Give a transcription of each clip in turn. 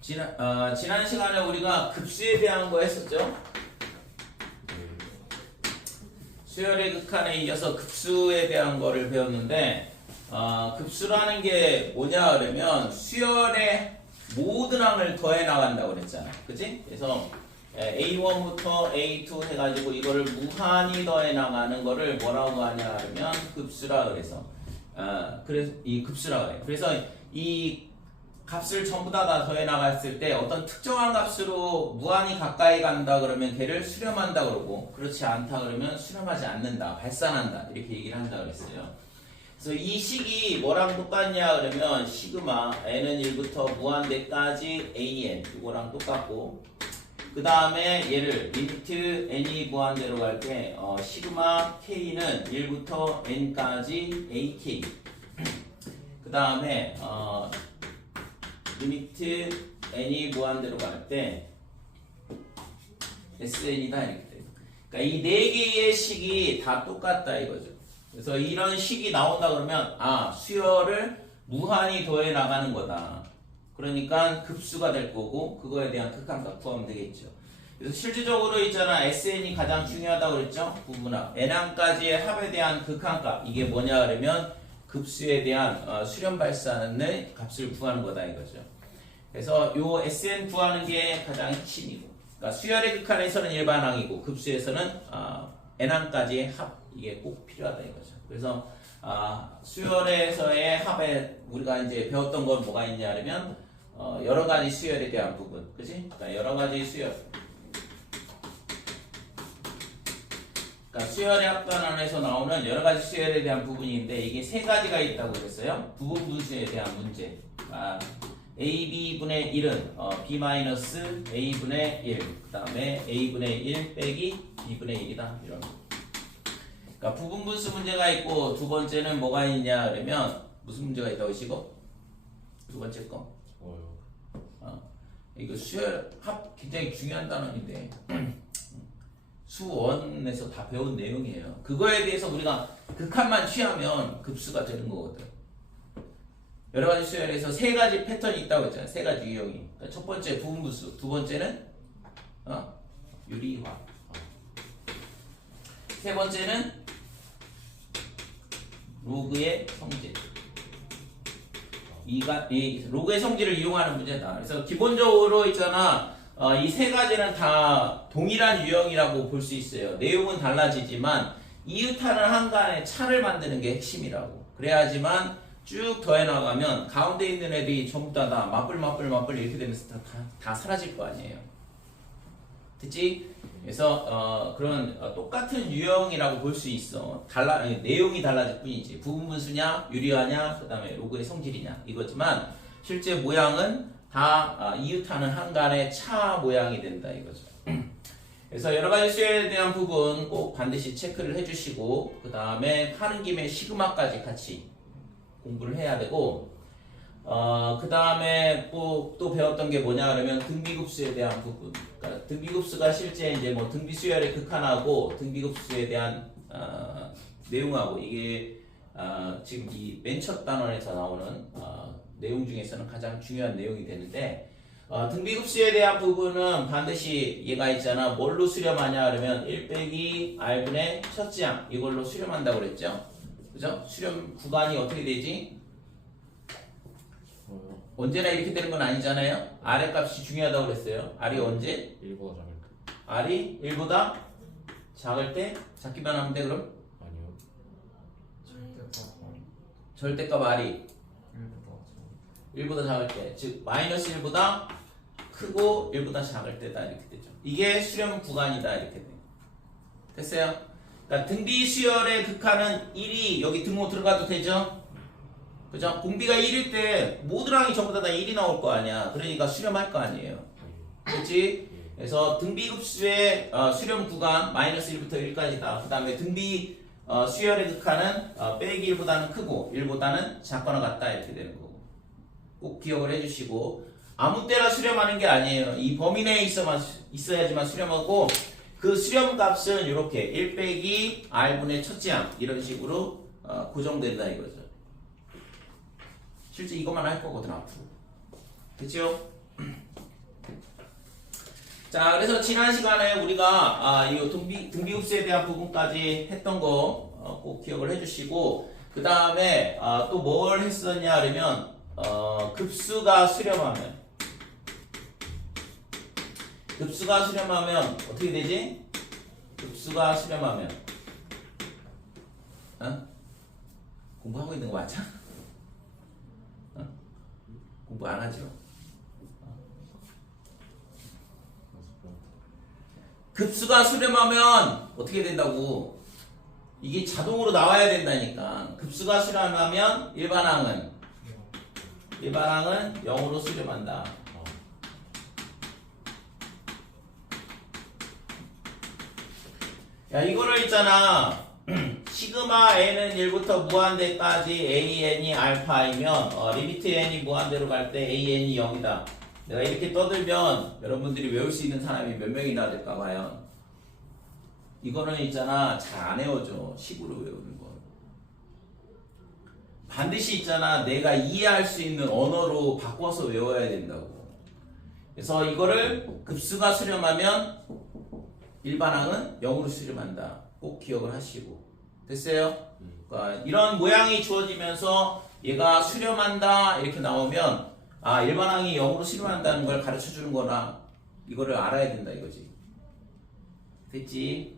지난 시간에 우리가 급수에 대한 거 했었죠? 수열의 극한에 이어서 급수에 대한 거를 배웠는데, 급수라는 게 뭐냐 그러면 수열의 모든 항을 더해 나간다고 그랬잖아. 그치? 그래서 A1부터 A2 해가지고 이거를 무한히 더해 나가는 거를 뭐라고 하냐 그러면 급수라 그래서 그래서 이 급수라 그래. 그래서 이 값을 전부 다 더해 나갔을 때 어떤 특정한 값으로 무한히 가까이 간다 그러면 걔를 수렴한다 그러고, 그렇지 않다 그러면 수렴하지 않는다, 발산한다, 이렇게 얘기를 한다 그랬어요. 그래서 이 식이 뭐랑 똑같냐 그러면 시그마 n은 1부터 무한대까지 an 이거랑 똑같고, 그 다음에 얘를 리미트 n이 무한대로 갈 때 시그마 k는 1부터 n까지 ak, 그 다음에 리미트 n이 무한대로 갈 때 sn이다 이렇게 돼요. 그러니까 이 네 개의 식이 다 똑같다 이거죠. 그래서 이런 식이 나온다 그러면 수열을 무한히 더해 나가는 거다. 그러니까 급수가 될 거고 그거에 대한 극한값 구하면 되겠죠. 그래서 실질적으로 있잖아, SN이 가장 중요하다고 그랬죠. 부분합 n항까지의 합에 대한 극한값, 이게 뭐냐 그러면 급수에 대한 수렴 발산의 값을 구하는 거다 이거죠. 그래서 요 SN 구하는 게 가장 핵심이고, 그러니까 수열의 극한에서는 일반항이고 급수에서는 n항까지의 합, 이게 꼭 필요하다 이거죠. 그래서 수열에서의 합에 우리가 이제 배웠던 건 뭐가 있냐 그러면 여러 가지 수열에 대한 부분, 그치? 그러니까 여러 가지 수열, 그러니까 수열의 합단 안에서 나오는 여러 가지 수열에 대한 부분인데, 이게 세 가지가 있다고 그랬어요. 부분 분수에 대한 문제. AB분의 1은 B-A분의 1, 그 다음에 A분의 1 빼기 B분의 1이다 이런 거. 그러니까 부분 분수 문제가 있고, 두 번째는 뭐가 있냐 그러면 무슨 문제가 있다고 하시고, 두 번째 거 이거 수열 합 굉장히 중요한 단원인데 수원에서 다 배운 내용이에요. 그거에 대해서 우리가 극한만 취하면 급수가 되는 거거든. 여러 가지 수열에서 세 가지 패턴이 있다고 했잖아요. 세 가지 유형이. 그러니까 첫 번째 부분분수, 두 번째는 유리화, 세 번째는 로그의 성질. 이 로그의 성질을 이용하는 문제다. 그래서 기본적으로 있잖아, 이 세 가지는 다 동일한 유형이라고 볼 수 있어요. 내용은 달라지지만 이웃하는 한간의 차를 만드는 게 핵심이라고. 그래야지만 쭉 더해 나가면 가운데 있는 애들이 전부 다 맞불 이렇게 되면서 다 사라질 거 아니에요. 됐지? 그래서 그런 똑같은 유형이라고 볼 수 있어. 내용이 달라질 뿐이지. 부분분수냐, 유리화냐, 그 다음에 로그의 성질이냐 이거지만 실제 모양은 다 이웃하는 한간의 차 모양이 된다 이거죠. 그래서 여러 가지 수열에 대한 부분 꼭 반드시 체크를 해주시고, 그 다음에 하는 김에 시그마까지 같이 공부를 해야 되고, 그 다음에 또 배웠던 게 뭐냐 그러면 등비급수에 대한 부분. 그러니까 등비급수가 실제 이제 뭐 등비수열의 극한하고 등비급수에 대한 내용하고, 이게 지금 이 맨 첫 단원에서 나오는 내용 중에서는 가장 중요한 내용이 되는데, 등비급수에 대한 부분은 반드시 얘가 있잖아, 뭘로 수렴하냐 그러면 1 빼기 R분의 첫 지항, 이걸로 수렴한다고 그랬죠. 그죠? 수렴 구간이 어떻게 되지? 언제나 이렇게 되는 건 아니잖아요. R의 값이 중요하다고 그랬어요. R이 언제? 1보다 작을 때. R이 1보다 작을 때? 작기만 하면 돼 그럼? 아니요. 절대값 R이 1보다 작을 때, 즉 마이너스 1보다 크고 1보다 작을 때다 이렇게 되죠. 이게 수렴 구간이다 이렇게 돼요. 됐어요? 그러니까 등비 수열의 극한은 1이 여기 등호 들어가도 되죠? 그죠? 공비가 1일 때 모든 항이 전부 다 1이 나올 거 아니야. 그러니까 수렴할 거 아니에요. 그렇지? 그래서 등비급수의 수렴 구간 마이너스 1부터 1까지다. 그 다음에 등비 수열의 극한은 빼기 1보다는 크고 1보다는 작거나 같다 이렇게 되는 거고. 꼭 기억을 해주시고, 아무 때나 수렴하는 게 아니에요. 이 범위 내에 있어야지만 수렴하고, 그 수렴 값은 이렇게 1 빼기 R분의 첫 지항 이런 식으로 고정된다 이거죠. 실제 이것만 할 거거든 앞으로. 됐죠? 자, 그래서 지난 시간에 우리가 이 등비급수에 대한 부분까지 했던 거 꼭 기억을 해주시고, 그 다음에 또 뭘 했었냐 그러면 급수가 수렴하면 어떻게 되지? 급수가 수렴하면 공부하고 있는 거 맞아? 공부 안 하죠? 급수가 수렴하면 어떻게 된다고? 이게 자동으로 나와야 된다니까. 급수가 수렴하면 일반항은 0으로 수렴한다. 야, 이거를 있잖아. 시그마 n은 1부터 무한대까지 an이 알파이면 리미트 n이 무한대로 갈 때 an이 0이다. 내가 이렇게 떠들면 여러분들이 외울 수 있는 사람이 몇 명이나 될까 과연. 이거는 있잖아, 잘 안 외워져. 식으로 외우는 거. 반드시 있잖아, 내가 이해할 수 있는 언어로 바꿔서 외워야 된다고. 그래서 이거를 급수가 수렴하면 일반항은 0으로 수렴한다. 꼭 기억을 하시고. 됐어요? 그러니까 이런 모양이 주어지면서 얘가 수렴한다 이렇게 나오면 일반항이 0으로 수렴한다는 걸 가르쳐 주는 거나 이거를 알아야 된다 이거지. 됐지?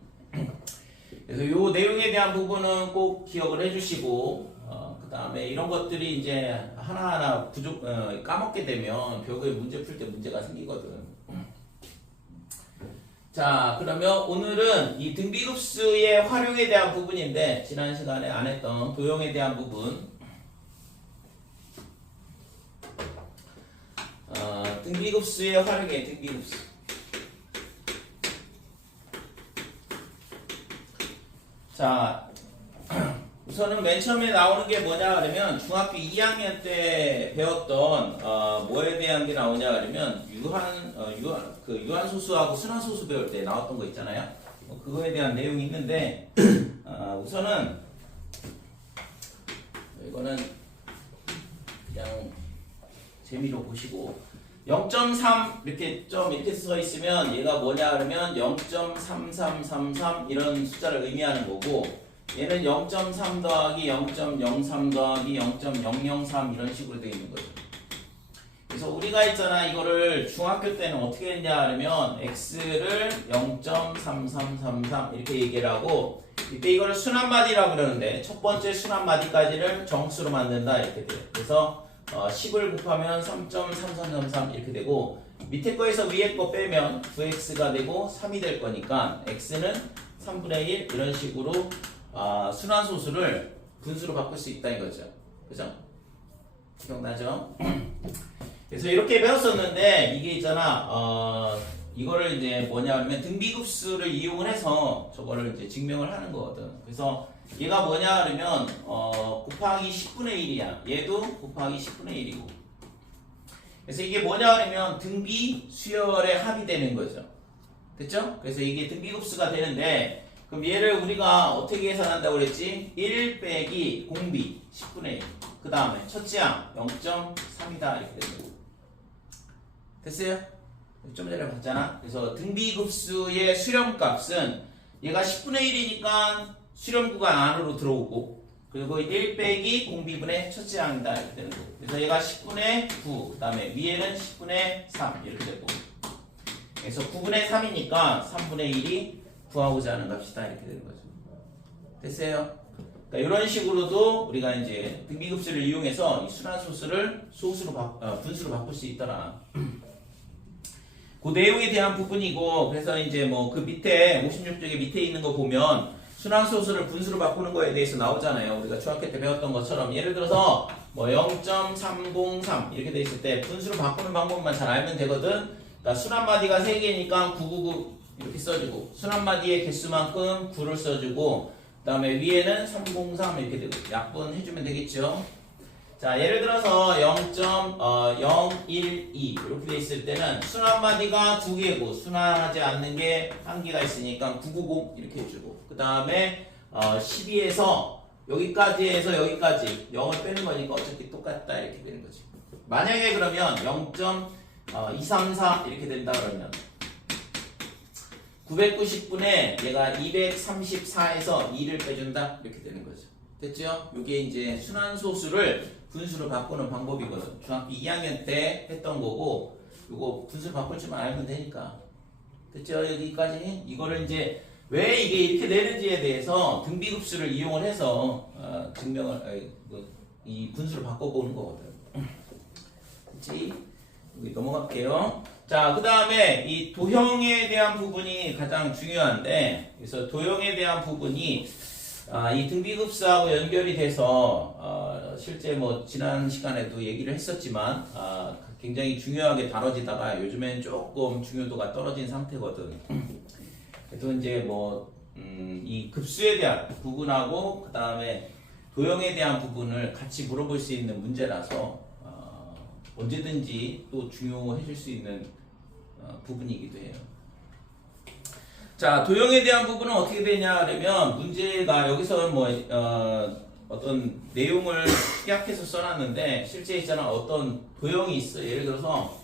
그래서 요 내용에 대한 부분은 꼭 기억을 해주시고, 그 다음에 이런 것들이 이제 하나하나 까먹게 되면 결국에 문제 풀 때 문제가 생기거든. 자, 그러면 오늘은 이 등비급수의 활용에 대한 부분인데, 지난 시간에 안 했던 도형에 대한 부분, 등비급수의 활용에 등비급수. 자, 우선은 맨 처음에 나오는 게 뭐냐 그러면 중학교 2학년 때 배웠던 뭐에 대한 게 나오냐 그러면 유한소수하고 순환소수 배울 때 나왔던 거 있잖아요. 그거에 대한 내용이 있는데 우선은 이거는 그냥 재미로 보시고 0.3 이렇게 써 있으면 얘가 뭐냐 그러면 0.3333 이런 숫자를 의미하는 거고, 얘는 0.3 더하기 0.03 더하기 0.003 이런 식으로 되어 있는 거죠. 그래서 우리가 있잖아, 이거를 중학교 때는 어떻게 했냐 하면 x를 0.3333 이렇게 얘기를 하고, 이때 이거를 순환마디라고 그러는데 첫 번째 순환마디까지를 정수로 만든다 이렇게 돼요. 그래서 10을 곱하면 3.3333 이렇게 되고, 밑에 거에서 위에 거 빼면 9x가 되고 3이 될 거니까 x는 3분의 1 이런 식으로 순환소수를 분수로 바꿀 수 있다 이거죠. 그죠? 기억나죠? 그래서 이렇게 배웠었는데 이게 있잖아, 이거를 이제 뭐냐 하면 등비급수를 이용을 해서 저거를 이제 증명을 하는 거거든. 그래서 얘가 뭐냐 그러면 곱하기 10분의 1이야. 얘도 곱하기 10분의 1이고. 그래서 이게 뭐냐 그러면 등비 수열의 합이 되는 거죠. 됐죠? 그래서 이게 등비급수가 되는데, 그럼 얘를 우리가 어떻게 계산한다고 그랬지? 1 빼기 공비 10분의 1. 그 다음에 첫째 항 0.3이다 이렇게 되는 거고. 됐어요? 좀 전에 봤잖아. 그래서 등비급수의 수렴값은 얘가 10분의 1이니까 수렴 구간 안으로 들어오고, 그리고 1 빼기 공비분의 첫째 항이다 이렇게 되는 거고. 그래서 얘가 10분의 9, 그 다음에 위에는 10분의 3 이렇게 되고, 그래서 9분의 3이니까 3분의 1이 구하고자 하는 값이다 이렇게 되는 거죠. 됐어요? 그러니까 이런 식으로도 우리가 이제 등비급수를 이용해서 이 순환소수를 분수로 바꿀 수 있더라. 그 내용에 대한 부분이고, 그래서 이제 뭐 그 밑에 56쪽에 밑에 있는 거 보면 순환소수를 분수로 바꾸는 거에 대해서 나오잖아요. 우리가 중학교 때 배웠던 것처럼 예를 들어서 뭐 0.303 이렇게 돼 있을 때 분수로 바꾸는 방법만 잘 알면 되거든. 그러니까 순환마디가 3개니까 999 이렇게 써주고, 순환마디의 개수만큼 9를 써주고, 그 다음에 위에는 303 이렇게 되고 약분해주면 되겠죠. 자, 예를 들어서 0.012 이렇게 돼 있을 때는 순환마디가 2개고 순환하지 않는 게 1개가 있으니까 990 이렇게 해주고, 그 다음에 12에서 여기까지 해서 여기까지 0을 빼는 거니까 어차피 똑같다 이렇게 되는 거지. 만약에 그러면 0.234 이렇게 된다 그러면 990분에 얘가 234에서 2를 빼준다 이렇게 되는 거죠. 됐죠? 이게 이제 순환소수를 분수로 바꾸는 방법이거든. 중학교 2학년 때 했던 거고 이거 분수 바꿀 줄만 알면 되니까. 됐죠? 여기까지. 이거를 이제 왜 이게 이렇게 되는지에 대해서 등비급수를 이용을 해서 이 분수를 바꿔보는 거거든. 그치? 여기 넘어갈게요. 자, 그 다음에 이 도형에 대한 부분이 가장 중요한데, 그래서 도형에 대한 부분이 이 등비급수하고 연결이 돼서 실제 뭐 지난 시간에도 얘기를 했었지만 굉장히 중요하게 다뤄지다가 요즘엔 조금 중요도가 떨어진 상태거든. 그래도 이제 이 급수에 대한 부분하고 그 다음에 도형에 대한 부분을 같이 물어볼 수 있는 문제라서 언제든지 또 중요해질 수 있는 부분이기도 해요. 자, 도형에 대한 부분은 어떻게 되냐 그러면 문제가 여기서 어떤 내용을 축약해서 써놨는데 실제 있잖아 어떤 도형이 있어. 예를 들어서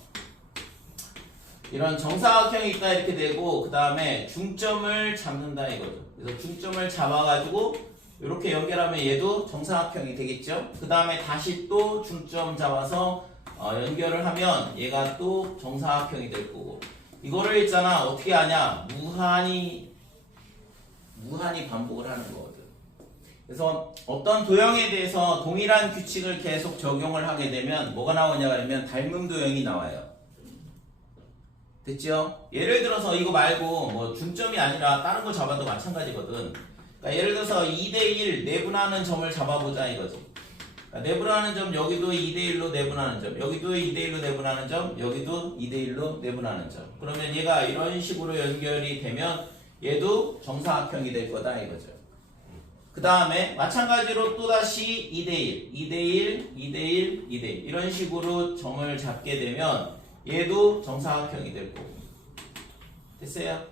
이런 정사각형이 있다 이렇게 되고 그 다음에 중점을 잡는다 이거죠. 그래서 중점을 잡아가지고 이렇게 연결하면 얘도 정사각형이 되겠죠. 그 다음에 다시 또 중점 잡아서 연결을 하면 얘가 또 정사각형이 될 거고 이거를 있잖아 어떻게 하냐 무한히 반복을 하는 거거든. 그래서 어떤 도형에 대해서 동일한 규칙을 계속 적용을 하게 되면 뭐가 나오냐 그러면 닮음 도형이 나와요. 됐죠? 예를 들어서 이거 말고 중점이 아니라 다른 거 잡아도 마찬가지거든. 그러니까 예를 들어서 2대1 내분하는 점을 잡아보자 이거지. 그러니까 내분하는 점 여기도 2대1로 내분하는 점 여기도 2대1로 내분하는 점 여기도 2대1로 내분하는 점 그러면 얘가 이런 식으로 연결이 되면 얘도 정사각형이 될 거다 이거죠. 그 다음에 마찬가지로 또다시 2대1 2대1 2대1 2대1 이런 식으로 점을 잡게 되면 얘도 정사각형이 될 거고. 됐어요?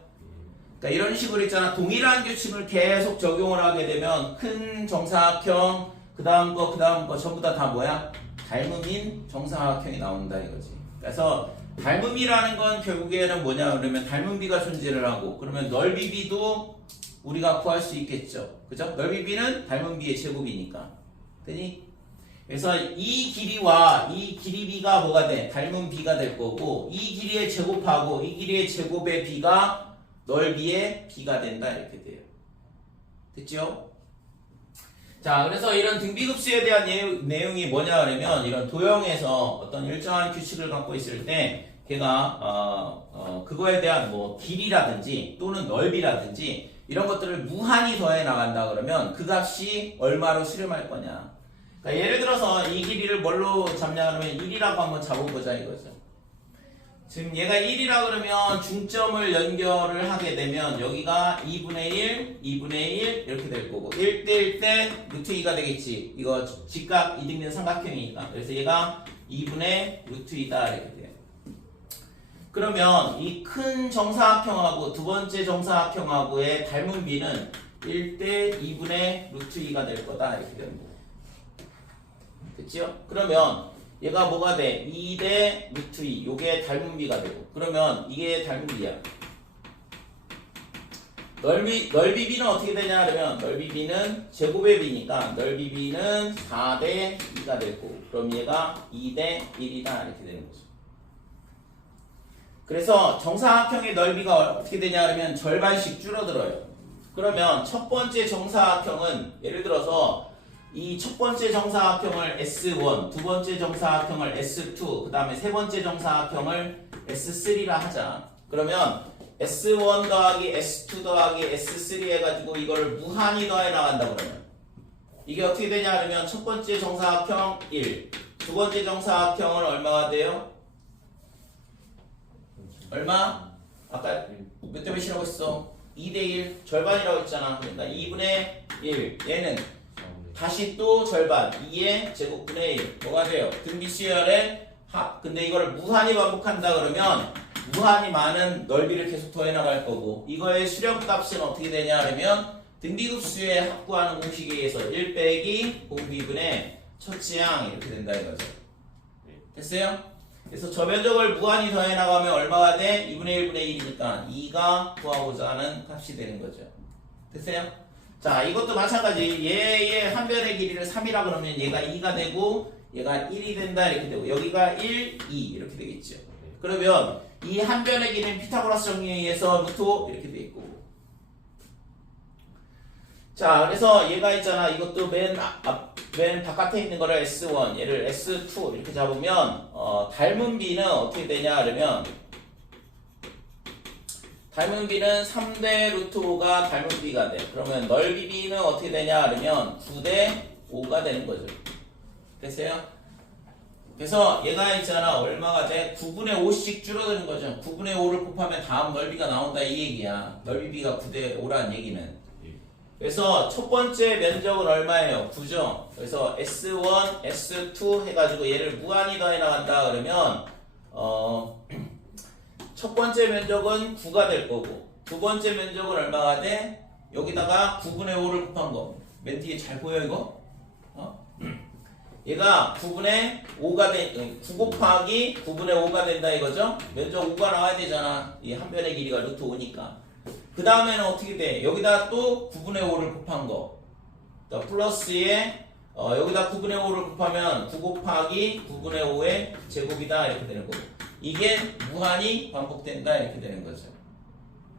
그러니까 이런 식으로 있잖아. 동일한 규칙을 계속 적용을 하게 되면 큰 정사각형, 그 다음 거 전부 다 뭐야? 닮음인 정사각형이 나온다 이거지. 그래서 닮음이라는 건 결국에는 뭐냐 그러면 닮음비가 존재를 하고 그러면 넓이비도 우리가 구할 수 있겠죠. 그죠? 넓이비는 닮음비의 제곱이니까. 되니? 그래서 이 길이와 이 길이 비가 뭐가 돼? 닮은 비가 될 거고 이 길이의 제곱하고 이 길이의 제곱의 비가 넓이의 비가 된다 이렇게 돼요. 됐죠? 자, 그래서 이런 등비급수에 대한 내용이 뭐냐 그러면 이런 도형에서 어떤 일정한 규칙을 갖고 있을 때 걔가 그거에 대한 길이라든지 또는 넓이라든지 이런 것들을 무한히 더해 나간다 그러면 그 값이 얼마로 수렴할 거냐. 그러니까 예를 들어서 이 길이를 뭘로 잡냐 그러면 1이라고 한번 잡아보자 이거죠. 지금 얘가 1이라 그러면 중점을 연결을 하게 되면 여기가 2분의 1, 2분의 1 이렇게 될 거고 1대 1대 루트 2가 되겠지. 이거 직각 이등변 삼각형이니까. 그래서 얘가 2분의 루트 2다 이렇게 돼요. 그러면 이 큰 정사각형하고 두 번째 정사각형하고의 닮은 비는 1대 2분의 루트 2가 될 거다 이렇게 되는 거예요. 됐죠? 그러면 얘가 뭐가 돼? 2대 루트 2 요게 닮은비가 되고 그러면 이게 닮은비야. 넓이비는 어떻게 되냐 그러면 넓이비는 제곱의 비니까 넓이비는 4대 2가 될 거고 그럼 얘가 2대 1이다 이렇게 되는 거죠. 그래서 정사각형의 넓이가 어떻게 되냐 그러면 절반씩 줄어들어요. 그러면 첫 번째 정사각형은 예를 들어서 이 첫 번째 정사각형을 S1, 두 번째 정사각형을 S2, 그 다음에 세 번째 정사각형을 S3라 하자. 그러면 S1 더하기 S2 더하기 S3 해가지고 이거를 무한히 더해 나간다 그러면 이게 어떻게 되냐 그러면 첫 번째 정사각형 1, 두 번째 정사각형은 얼마가 돼요? 얼마? 아까 몇 대 몇이라고 했어? 2대1 절반이라고 했잖아. 그러니까 2분의 1 얘는 다시 또 절반 2의 제곱분의 1 뭐가 돼요? 등비수열의 합. 근데 이거를 무한히 반복한다 그러면 무한히 많은 넓이를 계속 더해 나갈 거고 이거의 수렴값은 어떻게 되냐 그러면 등비급수의 합구하는 공식에 의해서 1 빼기 공비분의 첫째항 이렇게 된다 이거죠. 됐어요? 그래서 저 면적을 무한히 더해 나가면 얼마가 돼? 2분의 1분의 1이니까 2가 구하고자 하는 값이 되는 거죠. 됐어요? 자, 이것도 마찬가지. 얘의 한 변의 길이를 3이라 그러면 얘가 2가 되고 얘가 1이 된다 이렇게 되고 여기가 1, 2 이렇게 되겠죠. 그러면 이 한 변의 길이는 피타고라스 정리에 의해서 루트 5 이렇게 돼 있고. 자, 그래서 얘가 있잖아. 이것도 맨 바깥에 있는 거를 S1, 얘를 S2 이렇게 잡으면 닮은 B는 어떻게 되냐 그러면 닮은 B는 3대 루트 5가 닮은 B가 돼. 그러면 넓이 B는 어떻게 되냐 그러면 9대 5가 되는 거죠. 됐어요? 그래서 얘가 있잖아. 얼마가 돼? 9분의 5씩 줄어드는 거죠. 9분의 5를 곱하면 다음 넓이가 나온다 이 얘기야. 넓이 B가 9대 5라는 얘기는. 그래서 첫 번째 면적은 얼마예요? 9죠. 그래서 S1, S2 해가지고 얘를 무한히 더해 나간다 그러면 첫 번째 면적은 9가 될 거고 두 번째 면적은 얼마가 돼? 여기다가 9분의 5를 곱한 거. 맨 뒤에 잘 보여 이거? 얘가 9분의 5가 돼, 9 곱하기 9분의 5가 된다 이거죠? 면적 5가 나와야 되잖아. 이 한 변의 길이가 루트 5니까. 그 다음에는 어떻게 돼? 여기다 또 9분의 5를 곱한 거. 플러스에 여기다 9분의 5를 곱하면 9 곱하기 9분의 5의 제곱이다 이렇게 되는 거고. 이게 무한히 반복된다 이렇게 되는 거죠.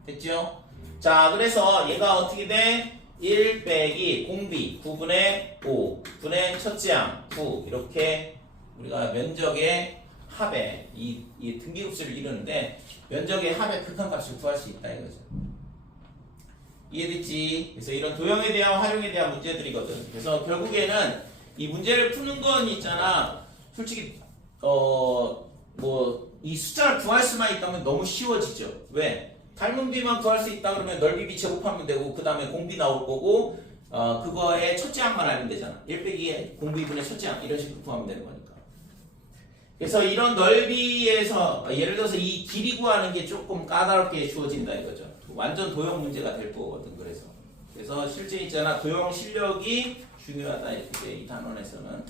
됐죠? 자, 그래서 얘가 어떻게 돼? 1 빼기 공비 9분의 5 분의 첫째 항 9 이렇게 우리가 면적의 합의 이 등기급수를 이루는데 면적의 합의 극한값을 구할 수 있다 이거죠. 이해됐지? 그래서 이런 도형에 대한 활용에 대한 문제들이거든. 그래서 결국에는 이 문제를 푸는 건 있잖아. 솔직히 뭐 이 숫자를 구할 수만 있다면 너무 쉬워지죠. 왜? 닮은 B만 구할 수 있다 그러면 넓이 B 제곱하면 되고 그 다음에 공비 나올 거고 그거의 첫째 항만 알면 되잖아. 1 빼기 공비분의 첫째 항 이런 식으로 구하면 되는 거니까. 그래서 이런 넓이에서 예를 들어서 이 길이 구하는 게 조금 까다롭게 주어진다 이거죠. 완전 도형 문제가 될 거거든. 그래서 실제 있잖아 도형 실력이 중요하다 이렇게 이 단원에서는.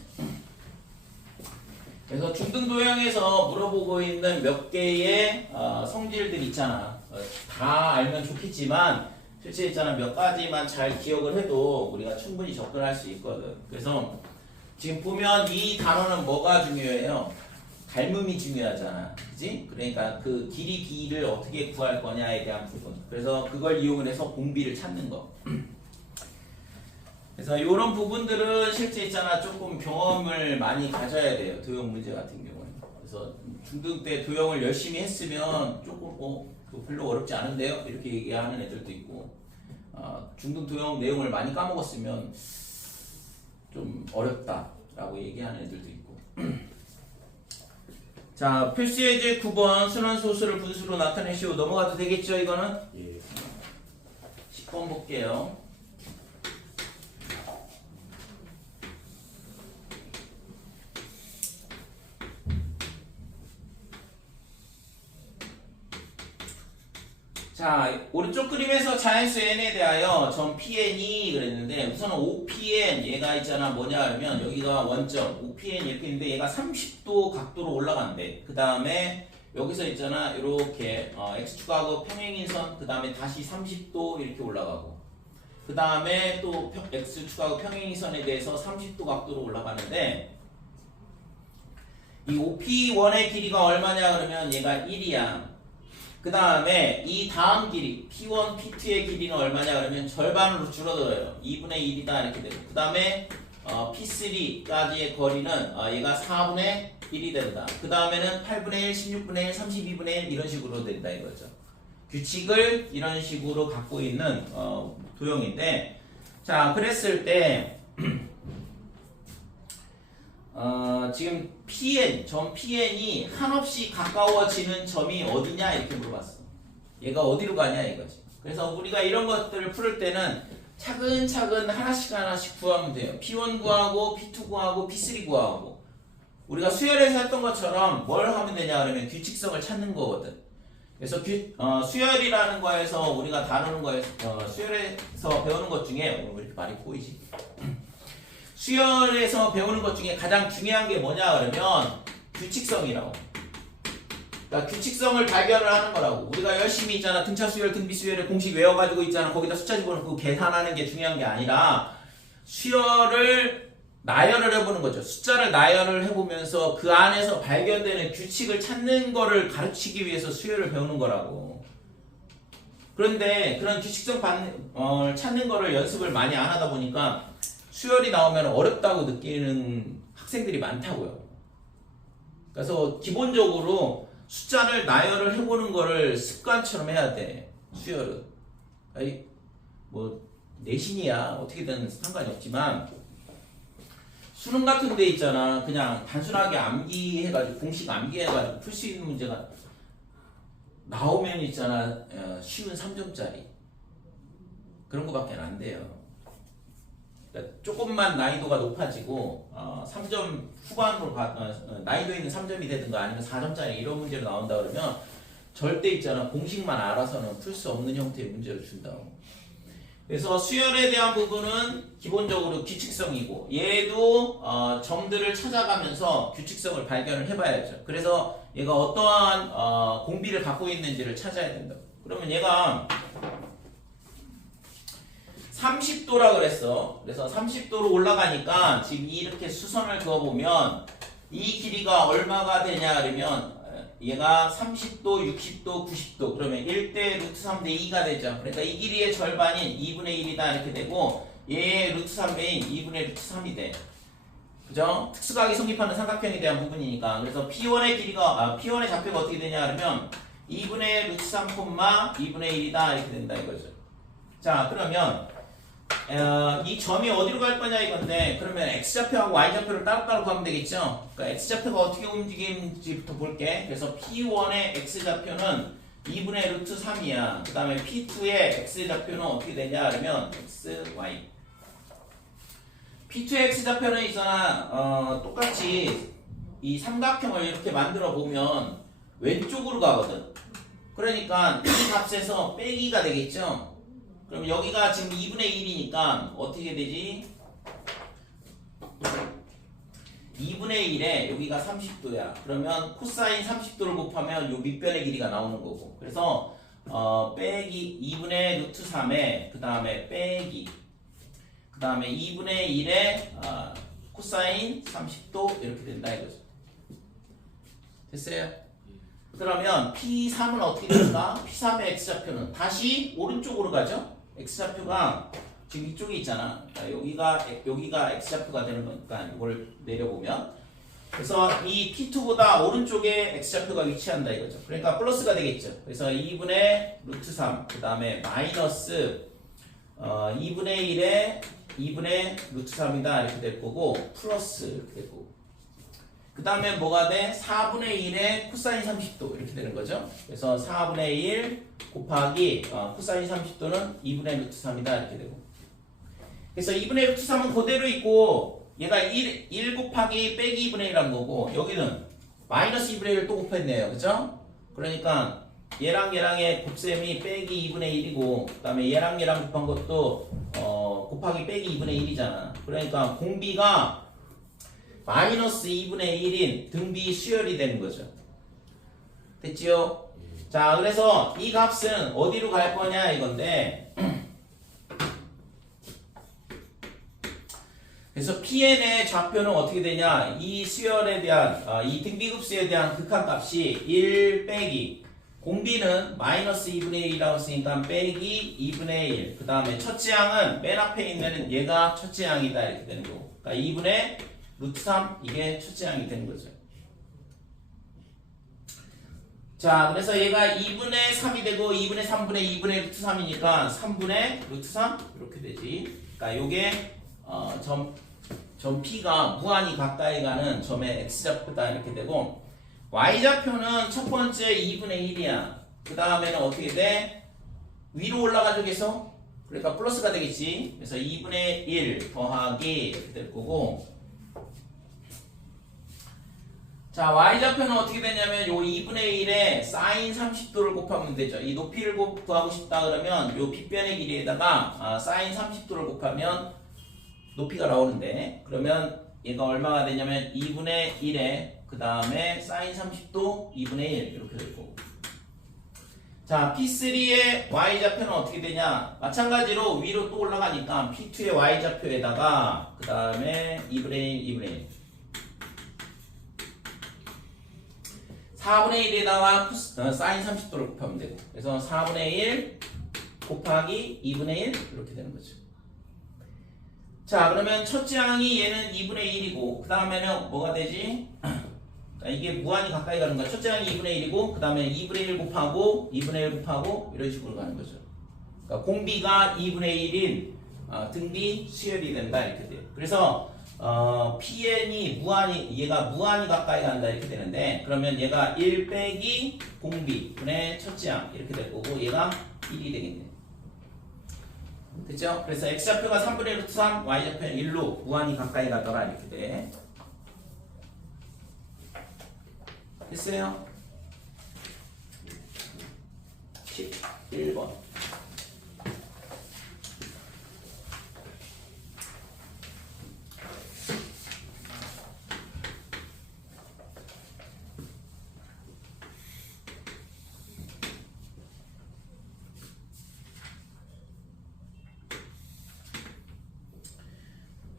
그래서 중등 도형에서 물어보고 있는 몇 개의 성질들 있잖아. 다 알면 좋겠지만 실제 있잖아 몇 가지만 잘 기억을 해도 우리가 충분히 접근할 수 있거든. 그래서 지금 보면 이 단어는 뭐가 중요해요? 닮음이 중요하잖아. 그지? 그러니까 그 길이 B를 어떻게 구할 거냐에 대한 부분. 그래서 그걸 이용을 해서 공비를 찾는 거. 그래서 이런 부분들은 실제 있잖아 조금 경험을 많이 가져야 돼요. 도형 문제 같은 경우는. 그래서 중등 때 도형을 열심히 했으면 조금 그거 별로 어렵지 않은데요? 이렇게 얘기하는 애들도 있고 중등 도형 내용을 많이 까먹었으면 좀 어렵다라고 얘기하는 애들도 있고. 자, 필수예제 9번 순환소수를 분수로 나타내시오. 넘어가도 되겠죠 이거는? 예. 10번 볼게요. 자, 오른쪽 그림에서 자연수 n에 대하여 점 pn이 그랬는데 우선은 5pn 얘가 있잖아 뭐냐 하면 여기가 원점 5pn 이렇게 있는데 얘가 30도 각도로 올라간대. 그 다음에 여기서 있잖아 이렇게 x축하고 평행인선 그 다음에 다시 30도 이렇게 올라가고 그 다음에 또 x축하고 평행인선에 대해서 30도 각도로 올라가는데 이 5p1의 길이가 얼마냐 그러면 얘가 1이야. 그 다음에 이 다음 길이 P1, P2의 길이는 얼마냐 그러면 절반으로 줄어들어요. 2분의 1이다 이렇게 되고 그 다음에 P3까지의 거리는 얘가 4분의 1이 된다. 그 다음에는 8분의 1, 16분의 1, 32분의 1 이런 식으로 된다 이거죠. 규칙을 이런 식으로 갖고 있는 도형인데 자 그랬을 때 지금 PN, 점 PN이 한없이 가까워지는 점이 어디냐 이렇게 물어봤어. 얘가 어디로 가냐 이거지. 그래서 우리가 이런 것들을 풀 때는 차근차근 하나씩 구하면 돼요. P1 구하고 P2 구하고 P3 구하고 우리가 수열에서 했던 것처럼 뭘 하면 되냐 그러면 규칙성을 찾는 거거든. 그래서 수열이라는 거에서 우리가 다루는 거에서 수열에서 배우는 것 중에 왜 이렇게 많이 보이지? 수열에서 배우는 것 중에 가장 중요한 게 뭐냐 그러면 규칙성이라고. 그러니까 규칙성을 발견을 하는 거라고. 우리가 열심히 있잖아. 등차 수열, 등비 수열의 공식 외워가지고 있잖아. 거기다 숫자 집어넣고 계산하는 게 중요한 게 아니라 수열을 나열을 해보는 거죠. 숫자를 나열을 해보면서 그 안에서 발견되는 규칙을 찾는 거를 가르치기 위해서 수열을 배우는 거라고. 그런데 그런 규칙성 찾는 거를 연습을 많이 안 하다 보니까 수열이 나오면 어렵다고 느끼는 학생들이 많다고요. 그래서 기본적으로 숫자를 나열을 해보는 거를 습관처럼 해야 돼. 수열은. 아니, 뭐 내신이야 어떻게든 상관이 없지만 수능 같은 데 있잖아. 그냥 단순하게 암기해가지고 공식 암기해가지고 풀 수 있는 문제가 나오면 있잖아. 쉬운 3점짜리 그런 거밖에 안 돼요. 그러니까 조금만 난이도가 높아지고 3점 후반으로 난이도 있는 3점이 되든가 아니면 4점짜리 이런 문제로 나온다 그러면 절대 있잖아. 공식만 알아서는 풀 수 없는 형태의 문제를 준다고. 그래서 수열에 대한 부분은 기본적으로 규칙성이고 얘도 점들을 찾아가면서 규칙성을 발견을 해봐야죠. 그래서 얘가 어떠한 공비를 갖고 있는지를 찾아야 된다. 그러면 얘가 30도라 그랬어. 그래서 30도로 올라가니까 지금 이렇게 수선을 그어보면 이 길이가 얼마가 되냐 그러면 얘가 30도, 60도, 90도 그러면 1대 루트 3대 2가 되죠. 그러니까 이 길이의 절반인 2분의 1이다 이렇게 되고 얘의 루트 3배인 2분의 루트 3이 돼. 그죠? 특수각이 성립하는 삼각형에 대한 부분이니까. 그래서 P1의 길이가 P1의 좌표가 어떻게 되냐 그러면 2분의 루트 3, 2분의 1이다 이렇게 된다 이거죠. 자 그러면 이 점이 어디로 갈 거냐 이건데 그러면 x좌표하고 y좌표를 따로따로 가면 되겠죠. 그러니까 x좌표가 어떻게 움직이는지부터 볼게. 그래서 p1의 x좌표는 2분의 루트 3이야. 그 다음에 p2의 x좌표는 어떻게 되냐 그러면 x, y. p2의 x좌표는 있잖아. 똑같이 이 삼각형을 이렇게 만들어 보면 왼쪽으로 가거든. 그러니까 이 값에서 빼기가 되겠죠. 그럼 여기가 지금 2분의 1이니까 어떻게 되지? 2분의 1에 여기가 30도야. 그러면 코사인 30도를 곱하면 요 밑변의 길이가 나오는 거고. 그래서 빼기 2분의 루트 3에 그 다음에 빼기 그 다음에 2분의 1에 코사인 30도 이렇게 된다 이거죠. 됐어요? 그러면 P3은 어떻게 될까? P3의 X좌표는 다시 오른쪽으로 가죠? X좌표가 지금 이쪽에 있잖아. 그러니까 여기가 X좌표가 되는 거니까 이걸 내려보면. 그래서 이 P2보다 오른쪽에 X좌표가 위치한다 이거죠. 그러니까 플러스가 되겠죠. 그래서 2분의 루트 3, 그 다음에 마이너스 2분의 1에 2분의 루트 3이다 이렇게 될 거고, 플러스 이렇게 될 거고. 그 다음에 뭐가 돼? 4분의 1에 코사인 30도 이렇게 되는 거죠. 그래서 4분의 1 곱하기 코사인 30도는 2분의 루트 3이다 이렇게 되고. 그래서 2분의 루트 3은 그대로 있고 얘가 1 곱하기 빼기 2분의 1한 거고 여기는 마이너스 2분의 1을 또 곱했네요. 그죠? 그러니까 얘랑 얘랑의 곱셈이 빼기 2분의 1이고 그 다음에 얘랑 얘랑 곱한 것도 곱하기 빼기 2분의 1이잖아. 그러니까 공비가 마이너스 2분의 1인 등비 수열이 되는 거죠. 됐지요? 자, 그래서 이 값은 어디로 갈 거냐 이건데 그래서 PN의 좌표는 어떻게 되냐 이 수열에 대한 이 등비급수에 대한 극한값이 1 빼기 공비는 마이너스 2분의 1이라고 쓰니까 빼기 2분의 1 그 다음에 첫째 항은 맨 앞에 있는 얘가 첫째 항이다 이렇게 되는 거고 그러니까 2분의 루트 3 이게 첫째 항이 되는 거죠. 자 그래서 얘가 2분의 3이 되고 2분의 3분의 2분의 루트 3이니까 3분의 루트 3 이렇게 되지. 그러니까 요게 점 P가 무한히 가까이 가는 점의 X좌표다 이렇게 되고 Y좌표는 첫 번째 2분의 1이야. 그 다음에는 어떻게 돼? 위로 올라가죠 계속? 그러니까 플러스가 되겠지. 그래서 2분의 1 더하기 이렇게 될 거고 자 Y좌표는 어떻게 되냐면 요 2분의 1에 사인 30도를 곱하면 되죠. 이 높이를 구하고 싶다 그러면 요 빗변의 길이에다가 사인 30도를 곱하면 높이가 나오는데 그러면 얘가 얼마가 되냐면 2분의 1에 그 다음에 사인 30도 2분의 1 이렇게 될 거고. 자, P3의 y좌표는 어떻게 되냐? 마찬가지로 위로 또 올라가니까 P2의 y좌표에다가 그 다음에 2분의 1, 2분의 1 4분의 1에다가 사인 30도를 곱하면 되고, 그래서 4분의 1 곱하기 2분의 1 이렇게 되는 거죠. 자, 그러면 첫째 항이 얘는 2분의 1이고 그 다음에는 뭐가 되지? 이게 무한히 가까이 가는 거야. 첫째 항이 2분의 1이고 그 다음에 2분의 1 곱하고 2분의 1 곱하고 이런 식으로 가는 거죠. 그러니까 공비가 2분의 1인 등비 수열이 된다 이렇게 돼요. 그래서 PN이 얘가 무한히 가까이 간다 이렇게 되는데, 그러면 얘가 1 빼기 공비 분의 첫째 항 이렇게 될 거고 얘가 1이 되겠네. 됐죠? 그래서 x좌표가 3분의 루트 3, y좌표는 1로 무한히 가까이 가더라 이렇게 돼. 됐어요? 11번.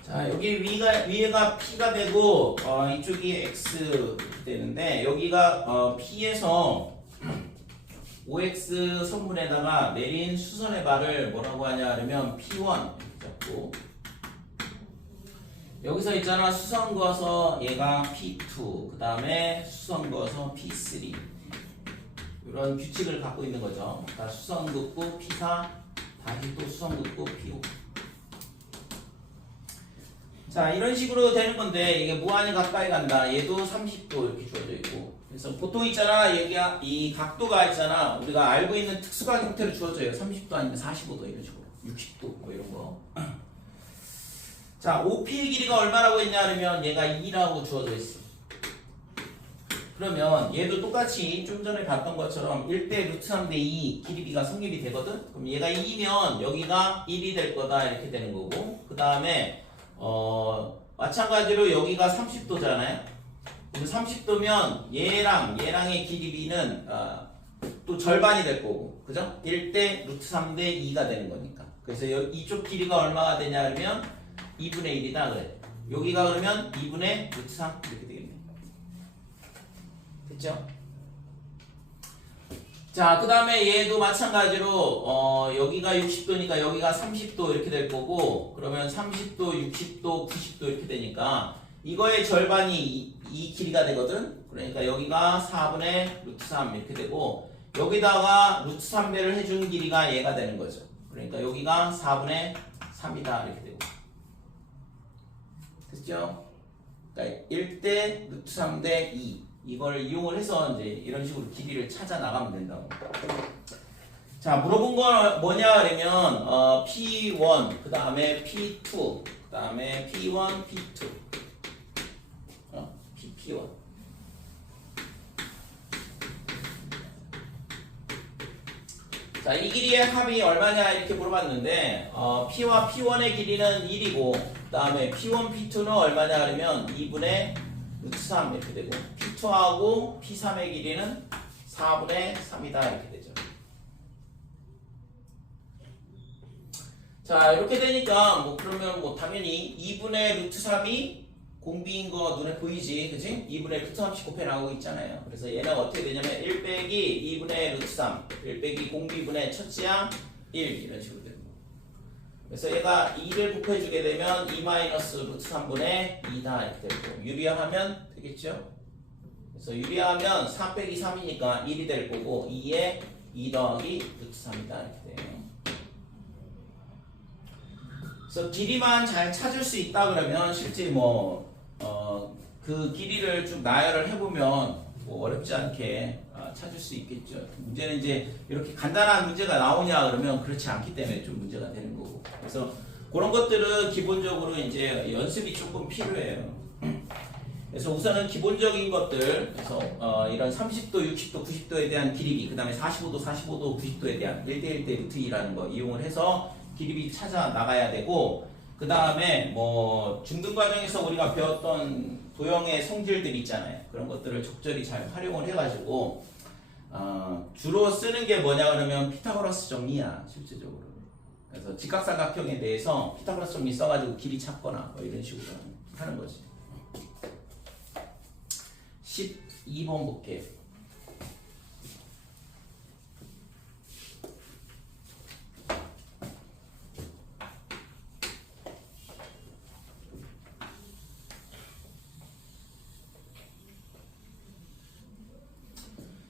자, 여기 위에가 P가 되고 이쪽이 X 되는데, 여기가 P에서 OX 선분에다가 내린 수선의 발을 뭐라고 하냐 하면 P1 이렇게 잡고, 여기서 있잖아 수선 그어서 얘가 P2, 그 다음에 수선 그어서 P3 이런 규칙을 갖고 있는 거죠. 다 수선 긋고 P4 다시 또 수선 긋고 P5. 자, 이런 식으로 되는 건데 이게 무한히 가까이 간다. 얘도 30도 이렇게 주어져 있고, 그래서 보통 있잖아 여기가 이 각도가 있잖아 우리가 알고 있는 특수각 형태로 주어져요. 30도 아니면 45도 이런 식으로 60도 뭐 이런 거. 자, OP의 길이가 얼마라고 했냐 하면 얘가 2라고 주어져 있어. 그러면 얘도 똑같이 좀 전에 봤던 것처럼 1대 루트 3대 2 길이비가 성립이 되거든. 그럼 얘가 2면 여기가 1이 될 거다 이렇게 되는 거고, 그 다음에 마찬가지로 여기가 30도잖아요. 30도면 얘랑의 길이비는 또 절반이 될 거고, 그죠? 1대 루트 3대 2가 되는 거니까. 그래서 이쪽 길이가 얼마가 되냐 하면 2분의 1이다 그래. 여기가 그러면 2분의 루트 3 이렇게 되겠네. 됐죠? 자, 그 다음에 얘도 마찬가지로 여기가 60도니까 여기가 30도 이렇게 될 거고, 그러면 30도, 60도, 90도 이렇게 되니까 이거의 절반이 이 길이가 되거든. 그러니까 여기가 4분의 루트 3 이렇게 되고, 여기다가 루트 3배를 해준 길이가 얘가 되는 거죠. 그러니까 여기가 4분의 3이다 이렇게 되고. 됐죠? 그러니까 1대 루트 3대 2 이걸 이용을 해서 이제 이런 식으로 길이를 찾아 나가면 된다고. 자, 물어본 건 뭐냐 그러면 P1 그 다음에 P2 그 다음에 P1 P2 P1. 자, 이 길이의 합이 얼마냐 이렇게 물어봤는데 P와 P1의 길이는 1이고 그 다음에 P1 P2는 얼마냐 그러면 2분의 루트 3 이렇게 되고, P2하고 P3의 길이는 4분의 3이다 이렇게 되죠. 자, 이렇게 되니까 뭐 그러면 뭐 당연히 2분의 루트 3이 공비인 거 눈에 보이지, 그치? 2분의 루트 3씩 곱해 나오고 있잖아요. 그래서 얘는 어떻게 되냐면 1 빼기 2분의 루트 3 1 빼기 공비분의 첫째 항 1 이런 식으로 되는 거. 그래서 얘가 2를 곱해주게 되면 2 마이너스 루트 3분의 2다 이렇게 되고, 유리화하면 되겠죠? 그래서 유리화하면 4 빼기 3이니까 1이 될 거고 2에 2 더하기 루트 3이다 이렇게 돼요. 그래서 길이만 잘 찾을 수 있다 그러면 실제 그 길이를 좀 나열을 해보면 뭐 어렵지 않게 찾을 수 있겠죠. 문제는 이제 이렇게 간단한 문제가 나오냐 그러면 그렇지 않기 때문에 좀 문제가 되는 거고. 그래서 그런 것들은 기본적으로 이제 연습이 조금 필요해요. 그래서 우선은 기본적인 것들, 그래서 이런 30도, 60도, 90도에 대한 길이비, 그 다음에 45도, 90도에 대한 1대1대 루트 2라는 거 이용을 해서 길이비 찾아 나가야 되고, 그 다음에 뭐 중등 과정에서 우리가 배웠던 도형의 성질들 있잖아요. 그런 것들을 적절히 잘 활용을 해가지고 주로 쓰는 게 뭐냐 그러면 피타고라스 정리야 실제적으로. 그래서 직각삼각형에 대해서 피타고라스 정리 써가지고 길이 찾거나 뭐 이런 식으로 하는 거지. 12번 볼게요.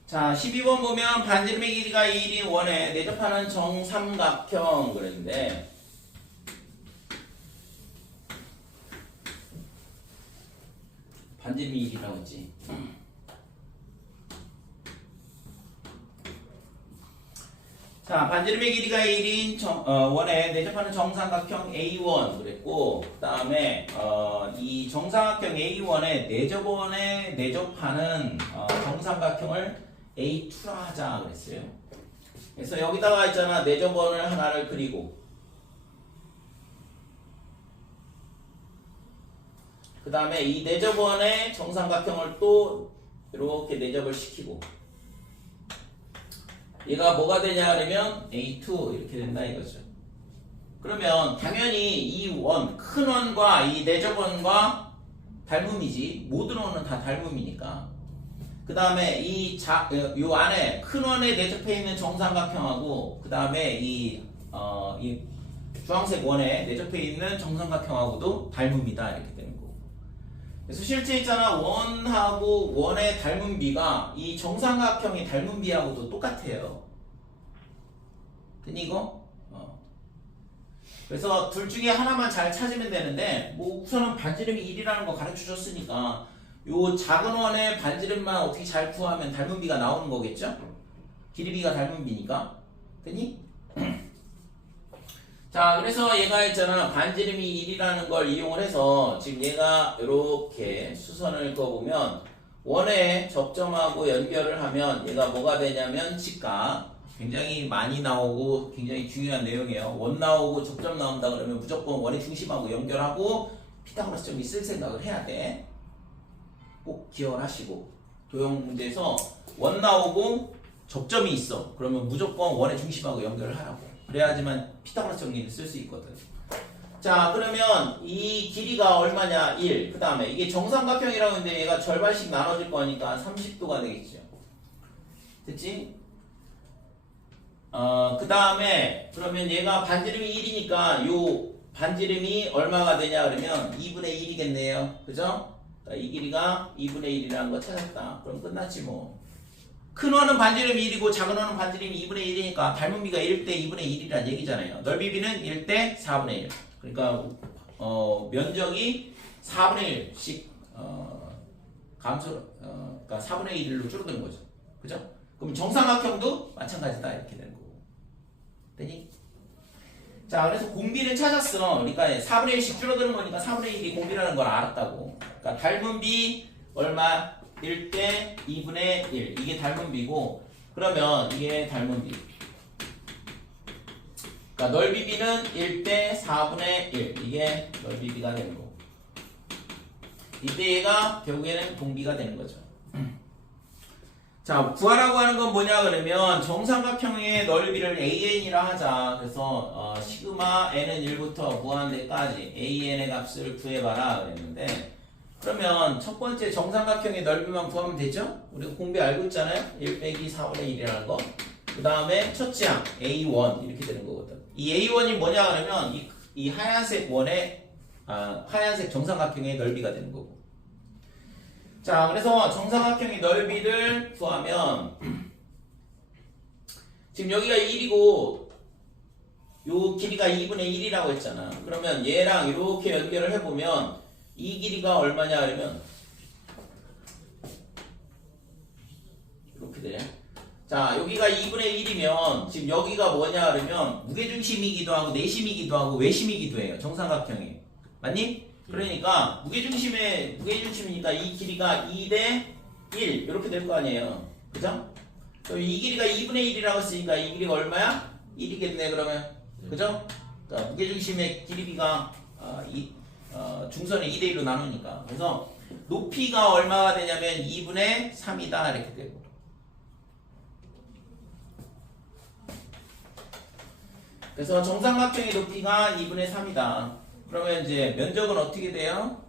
자, 12번 보면 반지름의 길이가 1인 원에 내접하는 정삼각형 그랬는데 반지름이 1이라고 했지. 자, 반지름의 길이가 1인 원에 내접하는 정삼각형 A1 그랬고 그 다음에 이 정삼각형 A1에 내접하는 정삼각형을 A2라 하자 그랬어요. 그래서 여기다가 있잖아 내접원을 하나를 그리고 그 다음에 이 내접원의 정삼각형을 또 이렇게 내접을 시키고 얘가 뭐가 되냐 그러면 A2 이렇게 된다 이거죠. 그러면 당연히 이 원, 큰 원과 이 내접원과 닮음이지. 모든 원은 다 닮음이니까. 그 다음에 요 안에 큰 원에 내접해 있는 정삼각형하고 그 다음에 이 주황색 원에 내접해 있는 정삼각형하고도 닮음이다 이렇게 되는 거고. 그래서 실제 있잖아 원하고 원의 닮은 비가 이 정삼각형의 닮은 비하고도 똑같아요. 됐니 이거? 그래서 둘 중에 하나만 잘 찾으면 되는데 뭐 우선은 반지름이 1이라는 거 가르쳐 줬으니까 요 작은 원의 반지름만 어떻게 잘 구하면 닮은 비가 나오는 거겠죠? 길이비가 닮은 비니까. 됐니? 자, 그래서 얘가 있잖아 반지름이 1이라는 걸 이용을 해서 지금 얘가 이렇게 수선을 그어보면 원에 접점하고 연결을 하면 얘가 뭐가 되냐면 직각. 굉장히 많이 나오고 굉장히 중요한 내용이에요. 원 나오고 접점 나온다 그러면 무조건 원의 중심하고 연결하고 피타고라스 점이 쓸 생각을 해야 돼. 꼭 기억을 하시고 도형 문제에서 원 나오고 접점이 있어. 그러면 무조건 원의 중심하고 연결을 하라고. 그래야지만 피타고라스 정리를 쓸 수 있거든. 자, 그러면 이 길이가 얼마냐? 1. 그 다음에 이게 정삼각형이라고 했는데 얘가 절반씩 나눠질 거니까 30도가 되겠죠. 됐지? 그 다음에 그러면 얘가 반지름이 1이니까 요 반지름이 얼마가 되냐 그러면 2분의 1이겠네요. 그죠? 이 길이가 2분의 1이라는 거 찾았다. 그럼 끝났지 뭐. 큰 원은 반지름이 1이고 작은 원은 반지름이 2분의 1이니까 닮은비가 1대 2분의 1이란 얘기잖아요. 넓이비는 1대 4분의 1. 그러니까 면적이 4분의 1씩 그러니까 4분의 1로 줄어드는 거죠. 그죠? 그럼 정삼각형도 마찬가지다 이렇게 되는 거고. 되니? 자, 그래서 공비를 찾았어. 그러니까 4분의 1씩 줄어드는 거니까 4분의 1이 공비라는 걸 알았다고. 그러니까 닮은 비 얼마? 1대 2분의 1. 이게 닮은 비고 그러면 이게 닮은 비. 그러니까 넓이 비는 1대 4분의 1. 이게 넓이 비가 되는 거고. 이때 얘가 결국에는 공비가 되는 거죠. 자, 구하라고 하는 건 뭐냐 그러면 정삼각형의 넓이를 AN이라 하자. 그래서 시그마 n은 1부터 무한대까지 AN의 값을 구해봐라 그랬는데 그러면 첫 번째 정삼각형의 넓이만 구하면 되죠? 우리가 공비 알고 있잖아요? 1 빼기 4분의 1이라는 거. 그 다음에 첫째 항 A1 이렇게 되는 거거든. 이 A1이 뭐냐 그러면 이 하얀색 원의 하얀색 정삼각형의 넓이가 되는 거고. 자, 그래서 정삼각형의 넓이를 구하면 지금 여기가 1이고 요 길이가 2분의 1이라고 했잖아. 그러면 얘랑 이렇게 연결을 해보면 이 길이가 얼마냐 그러면 이렇게 돼. 자, 여기가 2분의 1이면 지금 여기가 뭐냐 그러면 무게중심이기도 하고 내심이기도 하고 외심이기도 해요. 정삼각형이. 맞니? 그러니까 무게중심이니까 이 길이가 2대 1 이렇게 될 거 아니에요. 그죠? 그럼 이 길이가 2분의 1이라고 했으니까 이 길이가 얼마야? 1이겠네 그러면. 그죠? 그러니까 무게중심의 길이가 중선의 2대 1로 나누니까. 그래서 높이가 얼마가 되냐면 2분의 3이다 이렇게 되고. 그래서 정삼각형의 높이가 2분의 3이다. 그러면 이제 면적은 어떻게 돼요?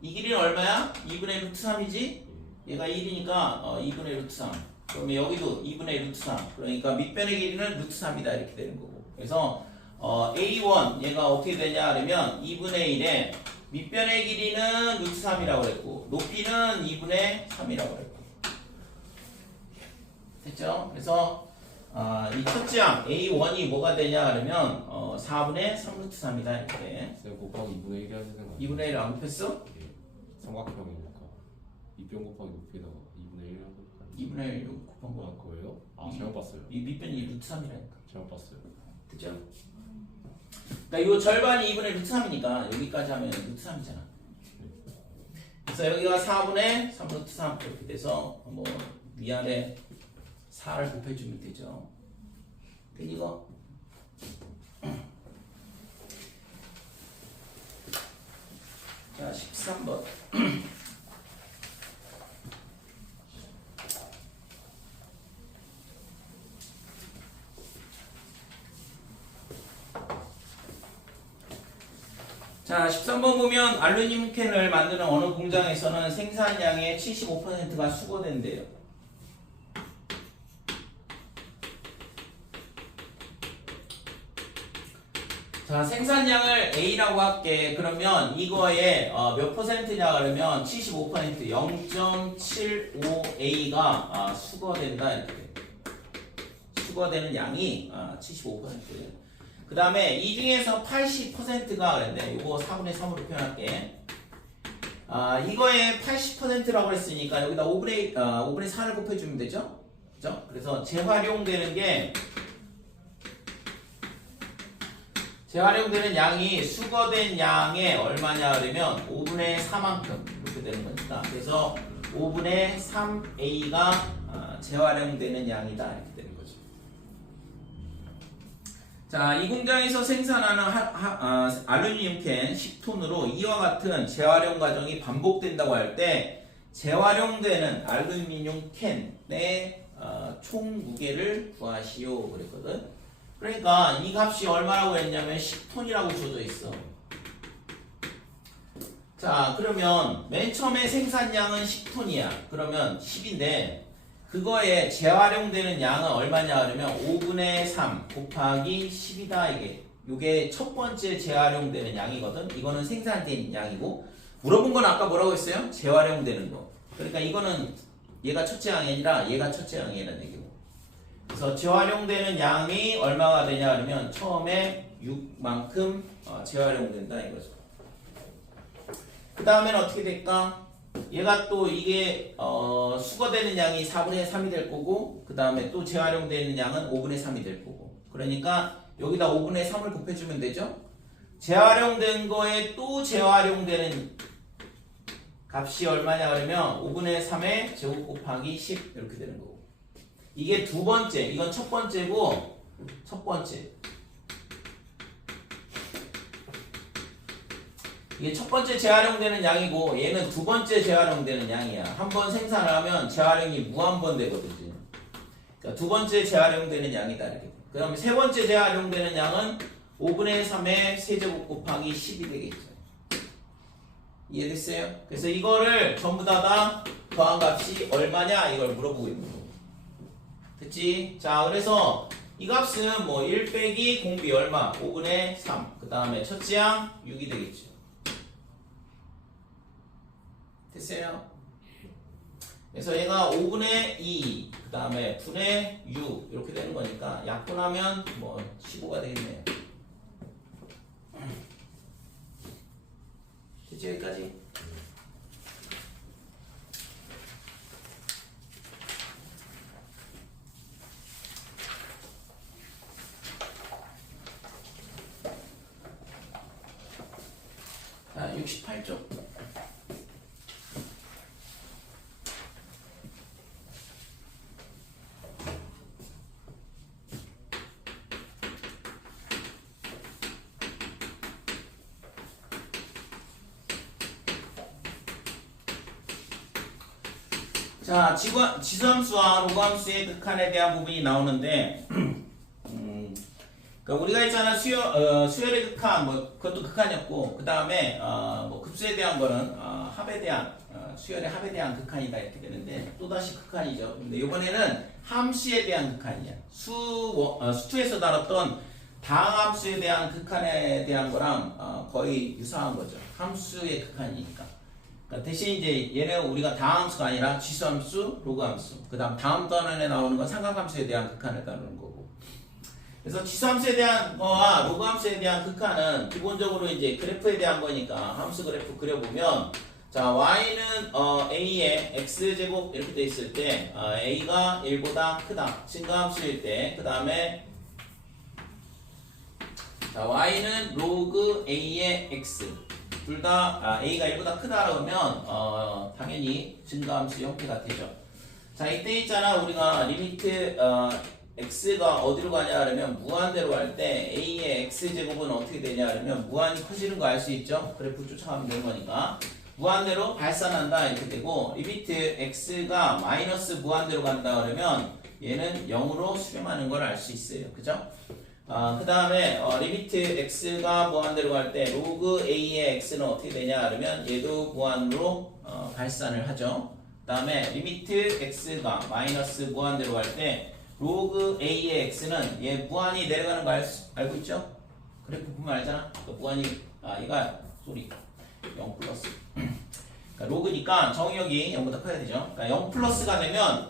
이 길이는 얼마야? 2분의 루트 3이지? 얘가 1이니까 2분의 루트 3. 그러면 여기도 2분의 루트 3. 그러니까 밑변의 길이는 루트 3이다 이렇게 되는 거고. 그래서 A1 얘가 어떻게 되냐 그러면 2분의 1에 밑변의 길이는 루트 3이라고 그랬고 높이는 2분의 3이라고 그랬고. 됐죠? 그래서 이 첫째 항 A1이 뭐가 되냐 그러면 4분의 3 루트 3이다 이렇게. 쌤 곱하기 2분의 1이 하셔야 되는 거 아니에요? 2분의 1을 안 곱했어? 예. 삼각형이니까 밑변 곱하기 높이에다가 2분의 1 하고 2분의 1 곱한 거야. 거예요? 아 잘못 봤어요. 이 밑변이 루트 3이라니까. 잘못 봤어요. 됐죠? 그러니까 요 절반이 2분의 루트 3이니까 여기까지 하면 루트 3이잖아. 그래서 여기가 4분의 3 루트 3 이렇게 돼서 뭐 위아래 4를 곱해주면 되죠. 그럼 이거 자 13번 자 13번 보면 알루미늄 캔을 만드는 어느 공장에서는 생산량의 75%가 수거된대요. 자 생산량을 A라고 할게. 그러면 이거에 몇 퍼센트냐 그러면 75% 0.75A가 수거된다 이렇게. 수거되는 양이 75%예요. 그 다음에 이 중에서 80%가 그랬는데 이거 4분의 3으로 표현할게. 이거에 80%라고 했으니까 여기다 5분의 4를 곱해주면 되죠? 그죠? 그래서 재활용되는 양이 수거된 양의 얼마냐 그러면 5분의 4만큼 이렇게 되는 거니까. 그래서 5분의 3A가 재활용되는 양이다 이렇게 되는 거죠. 자, 이 공장에서 생산하는 알루미늄 캔 10톤으로 이와 같은 재활용 과정이 반복된다고 할 때 재활용되는 알루미늄 캔의 총 무게를 구하시오 그랬거든. 그러니까 이 값이 얼마라고 했냐면 10톤이라고 주어져 있어. 자, 그러면 맨 처음에 생산량은 10톤이야. 그러면 10인데 그거에 재활용되는 양은 얼마냐 그러면 5분의 3 곱하기 10이다 이게. 요게 첫 번째 재활용되는 양이거든. 이거는 생산된 양이고 물어본 건 아까 뭐라고 했어요? 재활용되는 거. 그러니까 이거는 얘가 첫째 양이 아니라 얘가 첫째 양이라는 얘기고. 그래서 재활용되는 양이 얼마가 되냐 그러면 처음에 6만큼 재활용된다 이거죠. 그 다음에는 어떻게 될까? 얘가 또 이게 수거되는 양이 4분의 3이 될 거고 그 다음에 또 재활용되는 양은 5분의 3이 될 거고. 그러니까 여기다 5분의 3을 곱해주면 되죠. 재활용된 거에 또 재활용되는 값이 얼마냐 그러면 5분의 3의 제곱 곱하기 10 이렇게 되는 거고. 이게 두 번째, 이건 첫 번째고 첫 번째. 이게 첫 번째 재활용되는 양이고 얘는 두 번째 재활용되는 양이야. 한 번 생산을 하면 재활용이 무한번 되거든요. 그러니까 두 번째 재활용되는 양이다 이렇게. 그 다음에 세 번째 재활용되는 양은 5분의 3의 세제곱 곱하기 10이 되겠죠. 이해됐어요? 그래서 이거를 전부 다 더한 값이 얼마냐 이걸 물어보고 있는 거예요. 됐지? 자, 그래서 이 값은 뭐 1 빼기 공비 얼마? 5분의 3. 그 다음에 첫째 양 6이 되겠죠. 됐어요? 그래서 얘가 5분의 2, 그 다음에 분의 6 이렇게 되는 거니까 약분하면 뭐 15가 되겠네요. 됐지? 여기까지? 자, 68쪽. 자, 지수함수와 로그함수의 극한에 대한 부분이 나오는데, 그러니까 우리가 있잖아 수열의 극한, 뭐 그것도 극한이었고, 그 다음에 뭐 급수에 대한 거는 합에 대한 수열의 합에 대한 극한이다 이렇게 되는데 또 다시 극한이죠. 근데 이번에는 함수에 대한 극한이야. 수투에서 다뤘던 다항함수에 대한 극한에 대한 거랑 거의 유사한 거죠. 함수의 극한이니까. 그러니까 대신 이제 얘는 우리가 다항함수가 아니라 지수함수, 로그함수. 그다음 다음 단원에 나오는 건 삼각함수에 대한 극한을 다루는 거고. 그래서 지수함수에 대한 거와 로그함수에 대한 극한은 기본적으로 이제 그래프에 대한 거니까 함수 그래프 그려보면 자 y는 a의 x제곱 이렇게 돼 있을 때 a가 1보다 크다 증가함수일 때 그 다음에 자 y는 로그 a의 x 둘 다 a가 1보다 크다 그러면 당연히 증가함수 형태가 되죠. 자 이때 있잖아 우리가 리미트 x가 어디로 가냐 그러면 무한대로 갈 때 a의 x제곱은 어떻게 되냐 그러면 무한이 커지는 거 알 수 있죠. 그래프 쫓아가면 되는 거니까 무한대로 발산한다 이렇게 되고 리미트 x가 마이너스 무한대로 간다 그러면 얘는 0으로 수렴하는 걸 알 수 있어요. 그죠? 그 다음에 리미트 x가 무한대로 갈 때 로그 a의 x는 어떻게 되냐 그러면 얘도 무한으로 발산을 하죠. 그 다음에 리미트 x가 마이너스 무한대로 갈 때 로그 a의 x는 얘 무한히 내려가는 거 알고 있죠? 그래프 보면 알잖아. 무한히 얘가 0 플러스 그러니까 로그니까 정의역이 0보다 커야 되죠. 그러니까 0 플러스가 되면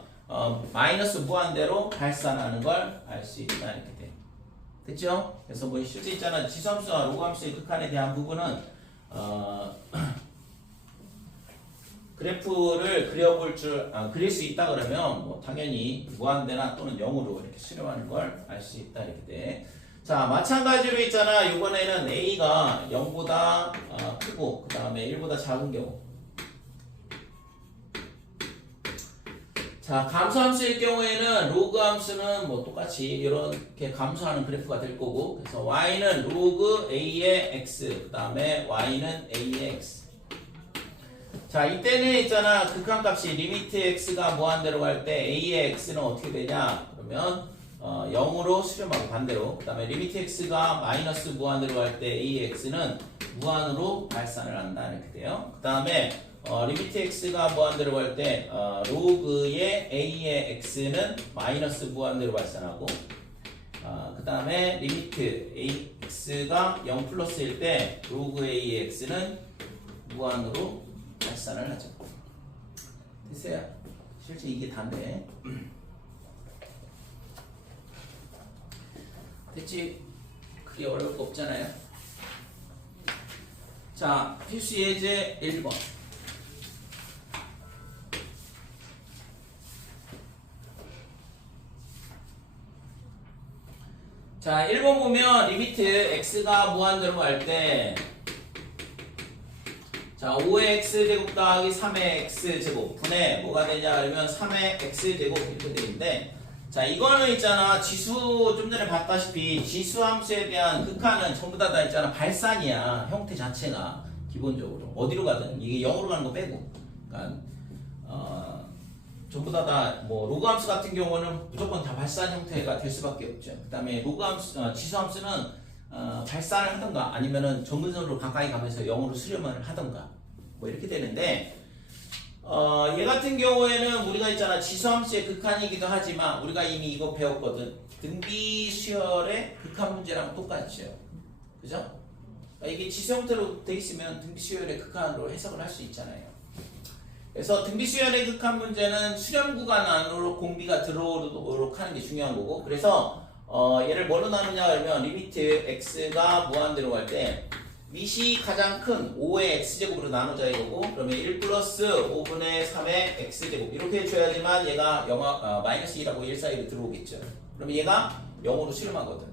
마이너스 무한대로 발산하는 걸 알 수 있다 이렇게 돼. 됐죠? 그래서 뭐 실제 있잖아 지수함수와 로그함수의 극한에 대한 부분은 그래프를 그릴 수 있다 그러면 뭐 당연히 무한대나 또는 0으로 이렇게 수렴하는 걸 알 수 있다 이렇게 돼. 자 마찬가지로 있잖아 이번에는 a가 0보다 크고 그 다음에 1보다 작은 경우 자 감소함수일 경우에는 로그 함수는 뭐 똑같이 이렇게 감소하는 그래프가 될 거고 그래서 y는 로그 a의 x 그 다음에 y는 a의 x 자 이때는 있잖아 극한값이 리미트 x가 무한대로 갈 때 a의 x는 어떻게 되냐 그러면 0으로 수렴하고 반대로 그 다음에 리미트 x가 마이너스 무한대로 갈 때 a의 x는 무한으로 발산을 한다 이렇게 돼요. 그 다음에 리미트 x가 무한대로 갈 때 로그의 a의 x는 마이너스 무한대로 발산하고 그 다음에 리미트 x가 0 플러스일 때 로그 a의 x는 무한으로 발산을 하죠. 됐어요? 실제 이게 다인데 됐지? 그게 어려울 거 없잖아요. 자, 필수 예제 1번. 자, 1번 보면 리미트 x가 무한대로 갈 때 자, 5의 x제곱 더하기 3의 x제곱 분의 뭐가 되냐 그러면 3의 x제곱 이렇게 되는데 자 이거는 있잖아 지수 좀 전에 봤다시피 지수함수에 대한 극한은 전부 다 있잖아 발산이야. 형태 자체가 기본적으로 어디로 가든 이게 0으로 가는 거 빼고 그러니까 전부 다 뭐 로그함수 같은 경우는 무조건 다 발산 형태가 될 수밖에 없죠. 그 다음에 로그함수 지수함수는 발산을 하던가 아니면은 정근선으로 가까이 가면서 0으로 수렴을 하던가 뭐 이렇게 되는데 얘 같은 경우에는 우리가 있잖아 지수함수의 극한이기도 하지만 우리가 이미 이거 배웠거든. 등비 수열의 극한 문제랑 똑같죠. 그죠? 이게 지수 형태로 돼 있으면 등비 수열의 극한으로 해석을 할 수 있잖아요. 그래서 등비 수열의 극한 문제는 수렴 구간 안으로 공비가 들어오도록 하는 게 중요한 거고 그래서 얘를 뭐로 나누냐 그러면 리미트 x가 무한대로 갈 때 밑이 가장 큰 5의 x제곱으로 나누자 이거고 그러면 1 플러스 5분의 3의 x제곱 이렇게 해줘야지만 얘가 마이너스 2라고 1 사이로 들어오겠죠. 그러면 얘가 0으로 수렴하거든.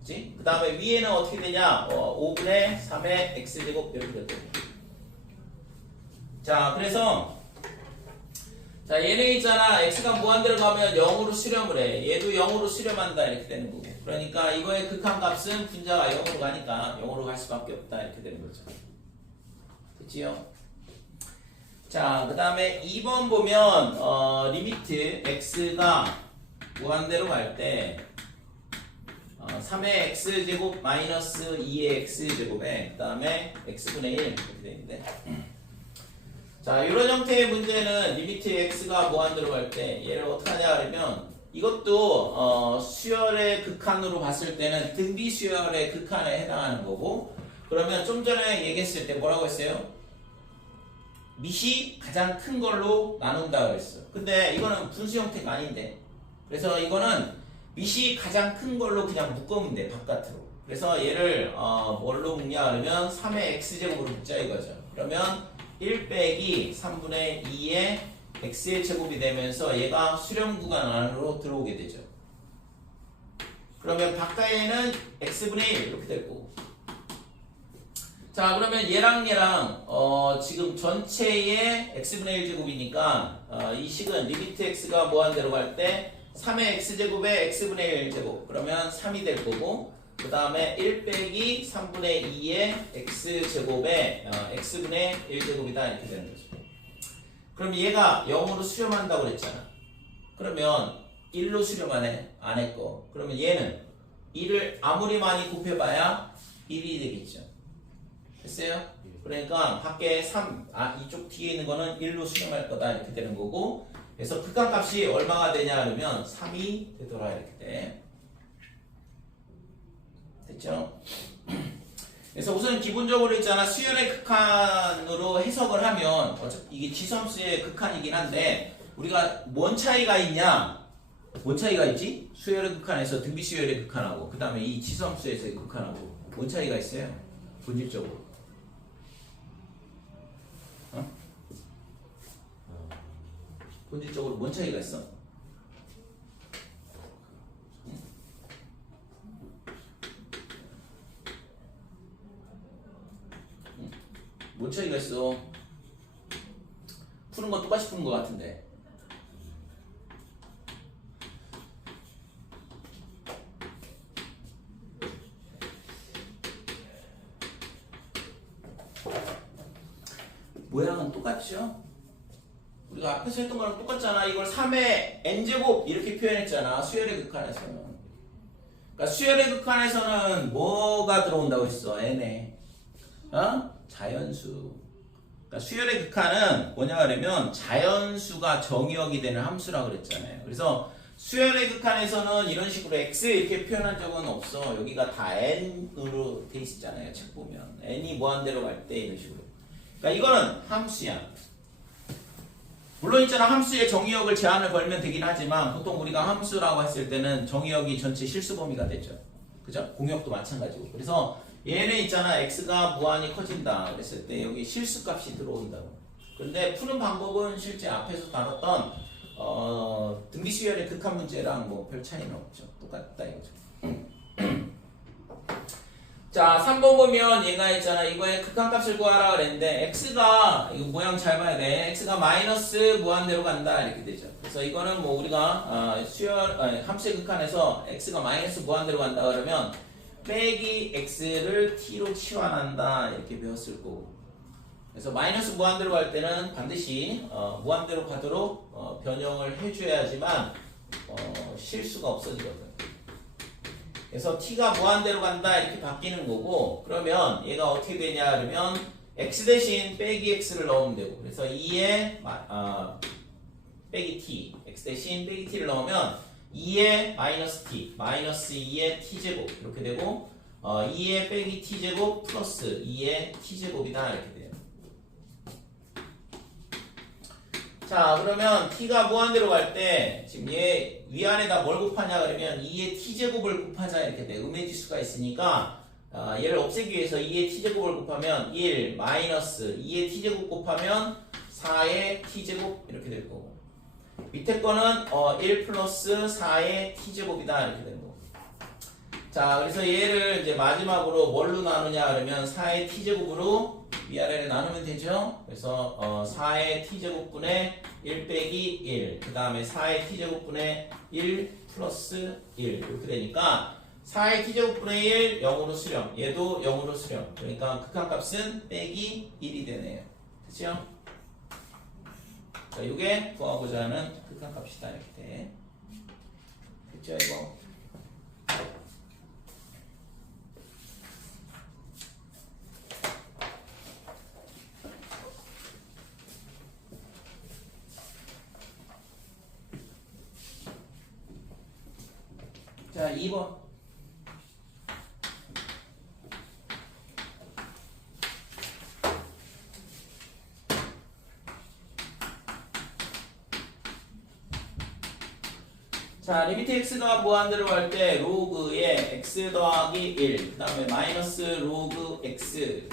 그치? 그 다음에 위에는 어떻게 되냐 5분의 3의 x제곱 이렇게 될 거고 자 그래서 자 얘네 있잖아 x가 무한대로 가면 0으로 수렴을 해. 얘도 0으로 수렴한다 이렇게 되는 거고 그러니까 이거의 극한값은 분자가 0으로 가니까 0으로 갈 수밖에 없다 이렇게 되는 거죠. 됐지요? 자, 그 다음에 2번 보면 리미트 x가 무한대로 갈 때 3의 x제곱 마이너스 2의 x제곱에 그 다음에 x분의 1 이렇게 되어 있는데 자, 이런 형태의 문제는 리미트 x가 무한대로 갈 때 얘를 어떻게 하냐 그러면 이것도 수열의 극한으로 봤을 때는 등비 수열의 극한에 해당하는 거고 그러면 좀 전에 얘기했을 때 뭐라고 했어요? 밑이 가장 큰 걸로 나눈다 그랬어. 근데 이거는 분수 형태가 아닌데 그래서 이거는 밑이 가장 큰 걸로 그냥 묶으면 돼 바깥으로. 그래서 얘를 뭘로 묶냐 그러면 3의 x제곱으로 묶자 이거죠. 그러면 1 빼기 3분의 2의 x의 제곱이 되면서 얘가 수렴 구간 안으로 들어오게 되죠. 그러면 바깥에는 x분의 1 이렇게 될 거고 자 그러면 얘랑 지금 전체의 x분의 1 제곱이니까 이 식은 리미트 x가 무한대로 갈 때 3의 x제곱에 x분의 1 제곱 그러면 3이 될 거고 그 다음에 1 빼기 3분의 2의 x제곱에 x분의 1 제곱이다 이렇게 되는 거죠. 그럼 얘가 0으로 수렴한다고 그랬잖아. 그러면 1로 수렴하네 안 했고 그러면 얘는 1을 아무리 많이 곱해봐야 1이 되겠죠. 됐어요? 그러니까 밖에 3, 이쪽 뒤에 있는 거는 1로 수렴할 거다 이렇게 되는 거고 그래서 극한값이 얼마가 되냐 그러면 3이 되더라 이렇게 돼. 됐죠? 그래서 우선 기본적으로 있잖아 수열의 극한으로 해석을 하면 어차피 이게 지수함수의 극한이긴 한데 우리가 뭔 차이가 있냐? 뭔 차이가 있지? 수열의 극한에서 등비 수열의 극한하고 그 다음에 이 지수함수에서의 극한하고 뭔 차이가 있어요? 본질적으로 본질적으로 뭔 차이가 있어? 뭔 차이가 있어? 푸는 건 똑같이 푸는 것 같은데 모양은 똑같죠? 우리가 앞에서 했던 거랑 똑같잖아. 이걸 3의 n제곱 이렇게 표현했잖아. 수열의 극한에서는. 그러니까 수열의 극한에서는 뭐가 들어온다고 했어? n에. 자연수. 그러니까 수열의 극한은 뭐냐 그러면 자연수가 정의역이 되는 함수라고 그랬잖아요. 그래서 수열의 극한에서는 이런 식으로 x 이렇게 표현한 적은 없어. 여기가 다 n으로 돼 있잖아요. 책 보면. n이 무한대로 갈 때 이런 식으로. 그러니까 이거는 함수야. 물론 있잖아 함수의 정의역을 제한을 걸면 되긴 하지만 보통 우리가 함수라고 했을 때는 정의역이 전체 실수 범위가 되죠. 그죠? 공역도 마찬가지고. 그래서 얘는 있잖아 x가 무한히 커진다 그랬을 때 여기 실수값이 들어온다고. 근데 푸는 방법은 실제 앞에서 다뤘던 등비수열의 극한 문제랑 뭐 별 차이는 없죠. 똑같다 이거죠. 자 3번 보면 얘가 있잖아 이거의 극한값을 구하라 그랬는데 x가 이거 모양 잘 봐야 돼. x가 마이너스 무한대로 간다 이렇게 되죠. 그래서 이거는 뭐 우리가 함수의 극한에서 x가 마이너스 무한대로 간다 그러면 빼기 x를 t로 치환한다 이렇게 배웠을 거고 그래서 마이너스 무한대로 갈 때는 반드시 무한대로 가도록 변형을 해줘야지만 실수가 없어지거든. 그래서 t가 무한대로 간다 이렇게 바뀌는 거고 그러면 얘가 어떻게 되냐 그러면 x 대신 빼기 x를 넣으면 되고 그래서 2에 빼기 t x 대신 빼기 t를 넣으면 2에 마이너스 t 마이너스 2의 t제곱 이렇게 되고 2에 빼기 t제곱 플러스 2의 t제곱이다 이렇게 돼요. 자 그러면 t가 무한대로 갈 때 지금 얘 위안에다 뭘 곱하냐 그러면 2의 t제곱을 곱하자 이렇게 돼. 음해지수가 있으니까 얘를 없애기 위해서 2의 t제곱을 곱하면 1 마이너스 2의 t제곱 곱하면 4의 t제곱 이렇게 될 거고 밑에 거는 1 플러스 4의 t제곱이다 이렇게 되는 거고 자 그래서 얘를 이제 마지막으로 뭘로 나누냐 그러면 4의 t제곱으로 위아래를 나누면 되죠. 그래서 4의 t제곱분의 1 빼기 1 그 다음에 4의 t제곱분의 1 플러스 1 이렇게 되니까 4의 t제곱분의 1 0으로 수렴 얘도 0으로 수렴 그러니까 극한값은 빼기 1이 되네요. 됐죠? 이게 구하고자 하는 극한값이다 이렇게 돼. 됐죠 이거? 자 2번. 자, 리미트 x가 무한대로 갈 때 로그에 x 더하기 1, 그 다음에 마이너스 로그 x.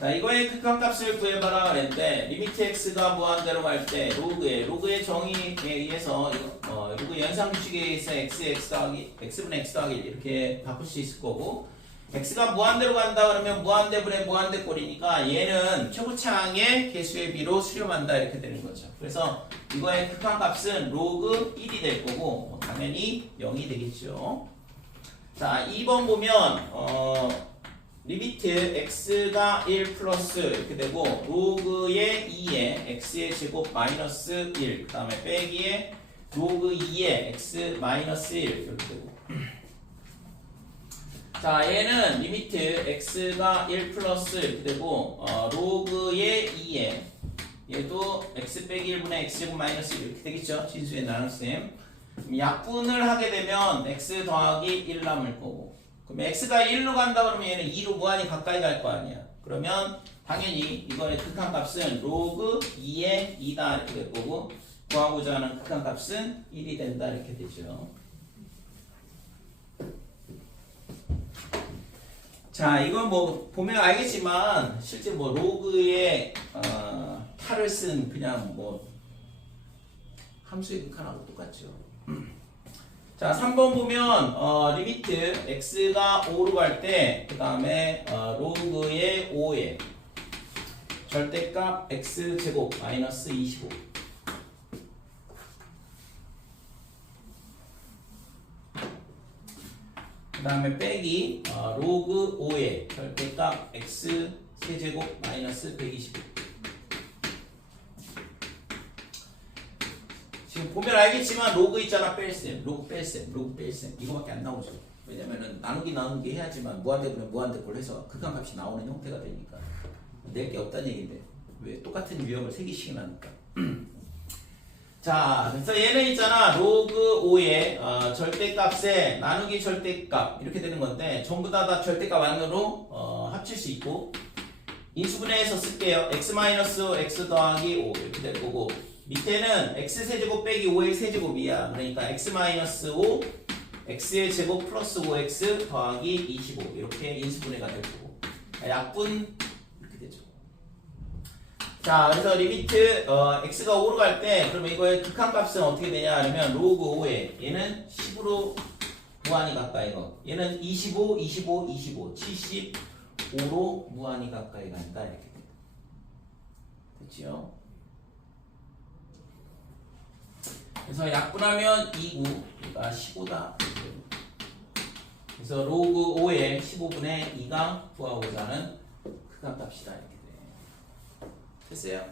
자, 이거의 극한값을 구해봐라 그랬는데 리미트 x가 무한대로 갈 때 로그의 정의에 의해서 로그 연상규칙에 의해서 x 더하기 x분의 x 더하기 1 이렇게 바꿀 수 있을 거고, x가 무한대로 간다 그러면 무한대분의 무한대꼴이니까 얘는 최고차항의 개수의 비로 수렴한다 이렇게 되는 거죠. 그래서 이거의 극한값은 로그 1이 될 거고 당연히 0이 되겠죠. 자 2번 보면 리미트 x가 1 플러스 이렇게 되고 로그의 2에 x의 제곱 마이너스 1 그 다음에 빼기에 로그 2에 x 마이너스 1 이렇게 되고, 자 얘는 리미트 x가 1 플러스 이렇게 되고 로그의 2에 얘도 x 빼기 1분의 x제곱 마이너스 1 이렇게 되겠죠. 진수의 나눗셈. 약분을 하게 되면 x 더하기 1 남을 거고, 그럼 x가 1로 간다 그러면 얘는 2로 무한히 가까이 갈 거 아니야. 그러면 당연히 이거의 극한값은 로그 2에 2다 이렇게 될 거고, 구하고자 하는 극한값은 1이 된다 이렇게 되죠. 자, 이건 뭐 보면 알겠지만 실제 뭐 로그의 탈을 쓴 그냥 뭐 함수의 극한하고 똑같죠. 자, 3번 보면 리미트 x가 5로 갈 때 그 다음에 로그의 5에 절대값 x 제곱 마이너스 25. 그 다음에 빼기 로그 5의 절대값 x 세제곱 마이너스 125. 지금 보면 알겠지만 로그 있잖아. 뺄셈 로그 뺄셈 로그 뺄셈 이거밖에 안 나오죠. 왜냐면은 나누기 해야지만 무한대분의 무한대꼴 해서 극한값이 나오는 형태가 되니까 낼 게 없다는 얘기인데 왜 똑같은 유형을 3개씩이나 하니까. 자, 그래서 얘는 있잖아. 로그 5의 절대값에 나누기 절대값 이렇게 되는 건데 전부 다 절대값 안으로 합칠 수 있고, 인수분해해서 쓸게요. x-5 x 더하기 5 이렇게 될 거고, 밑에는 x 세제곱 빼기 5의 세제곱이야. 그러니까 x-5 x의 제곱 플러스 5x 더하기 25 이렇게 인수분해가 될 거고, 약분 이렇게 되죠. 자, 그래서 리미트 x가 5로 갈 때 그러면 이거의 극한값은 어떻게 되냐 하면 로그 5에 얘는 10으로 무한히 가까이 가, 얘는 25, 25, 25, 75로 무한히 가까이 간다 이렇게 됐죠. 그래서 약분하면 2구가 15다. 그래서 로그 5에 15분의 2가 구하고자 하는 극한값이다 이렇게 돼. 됐어요?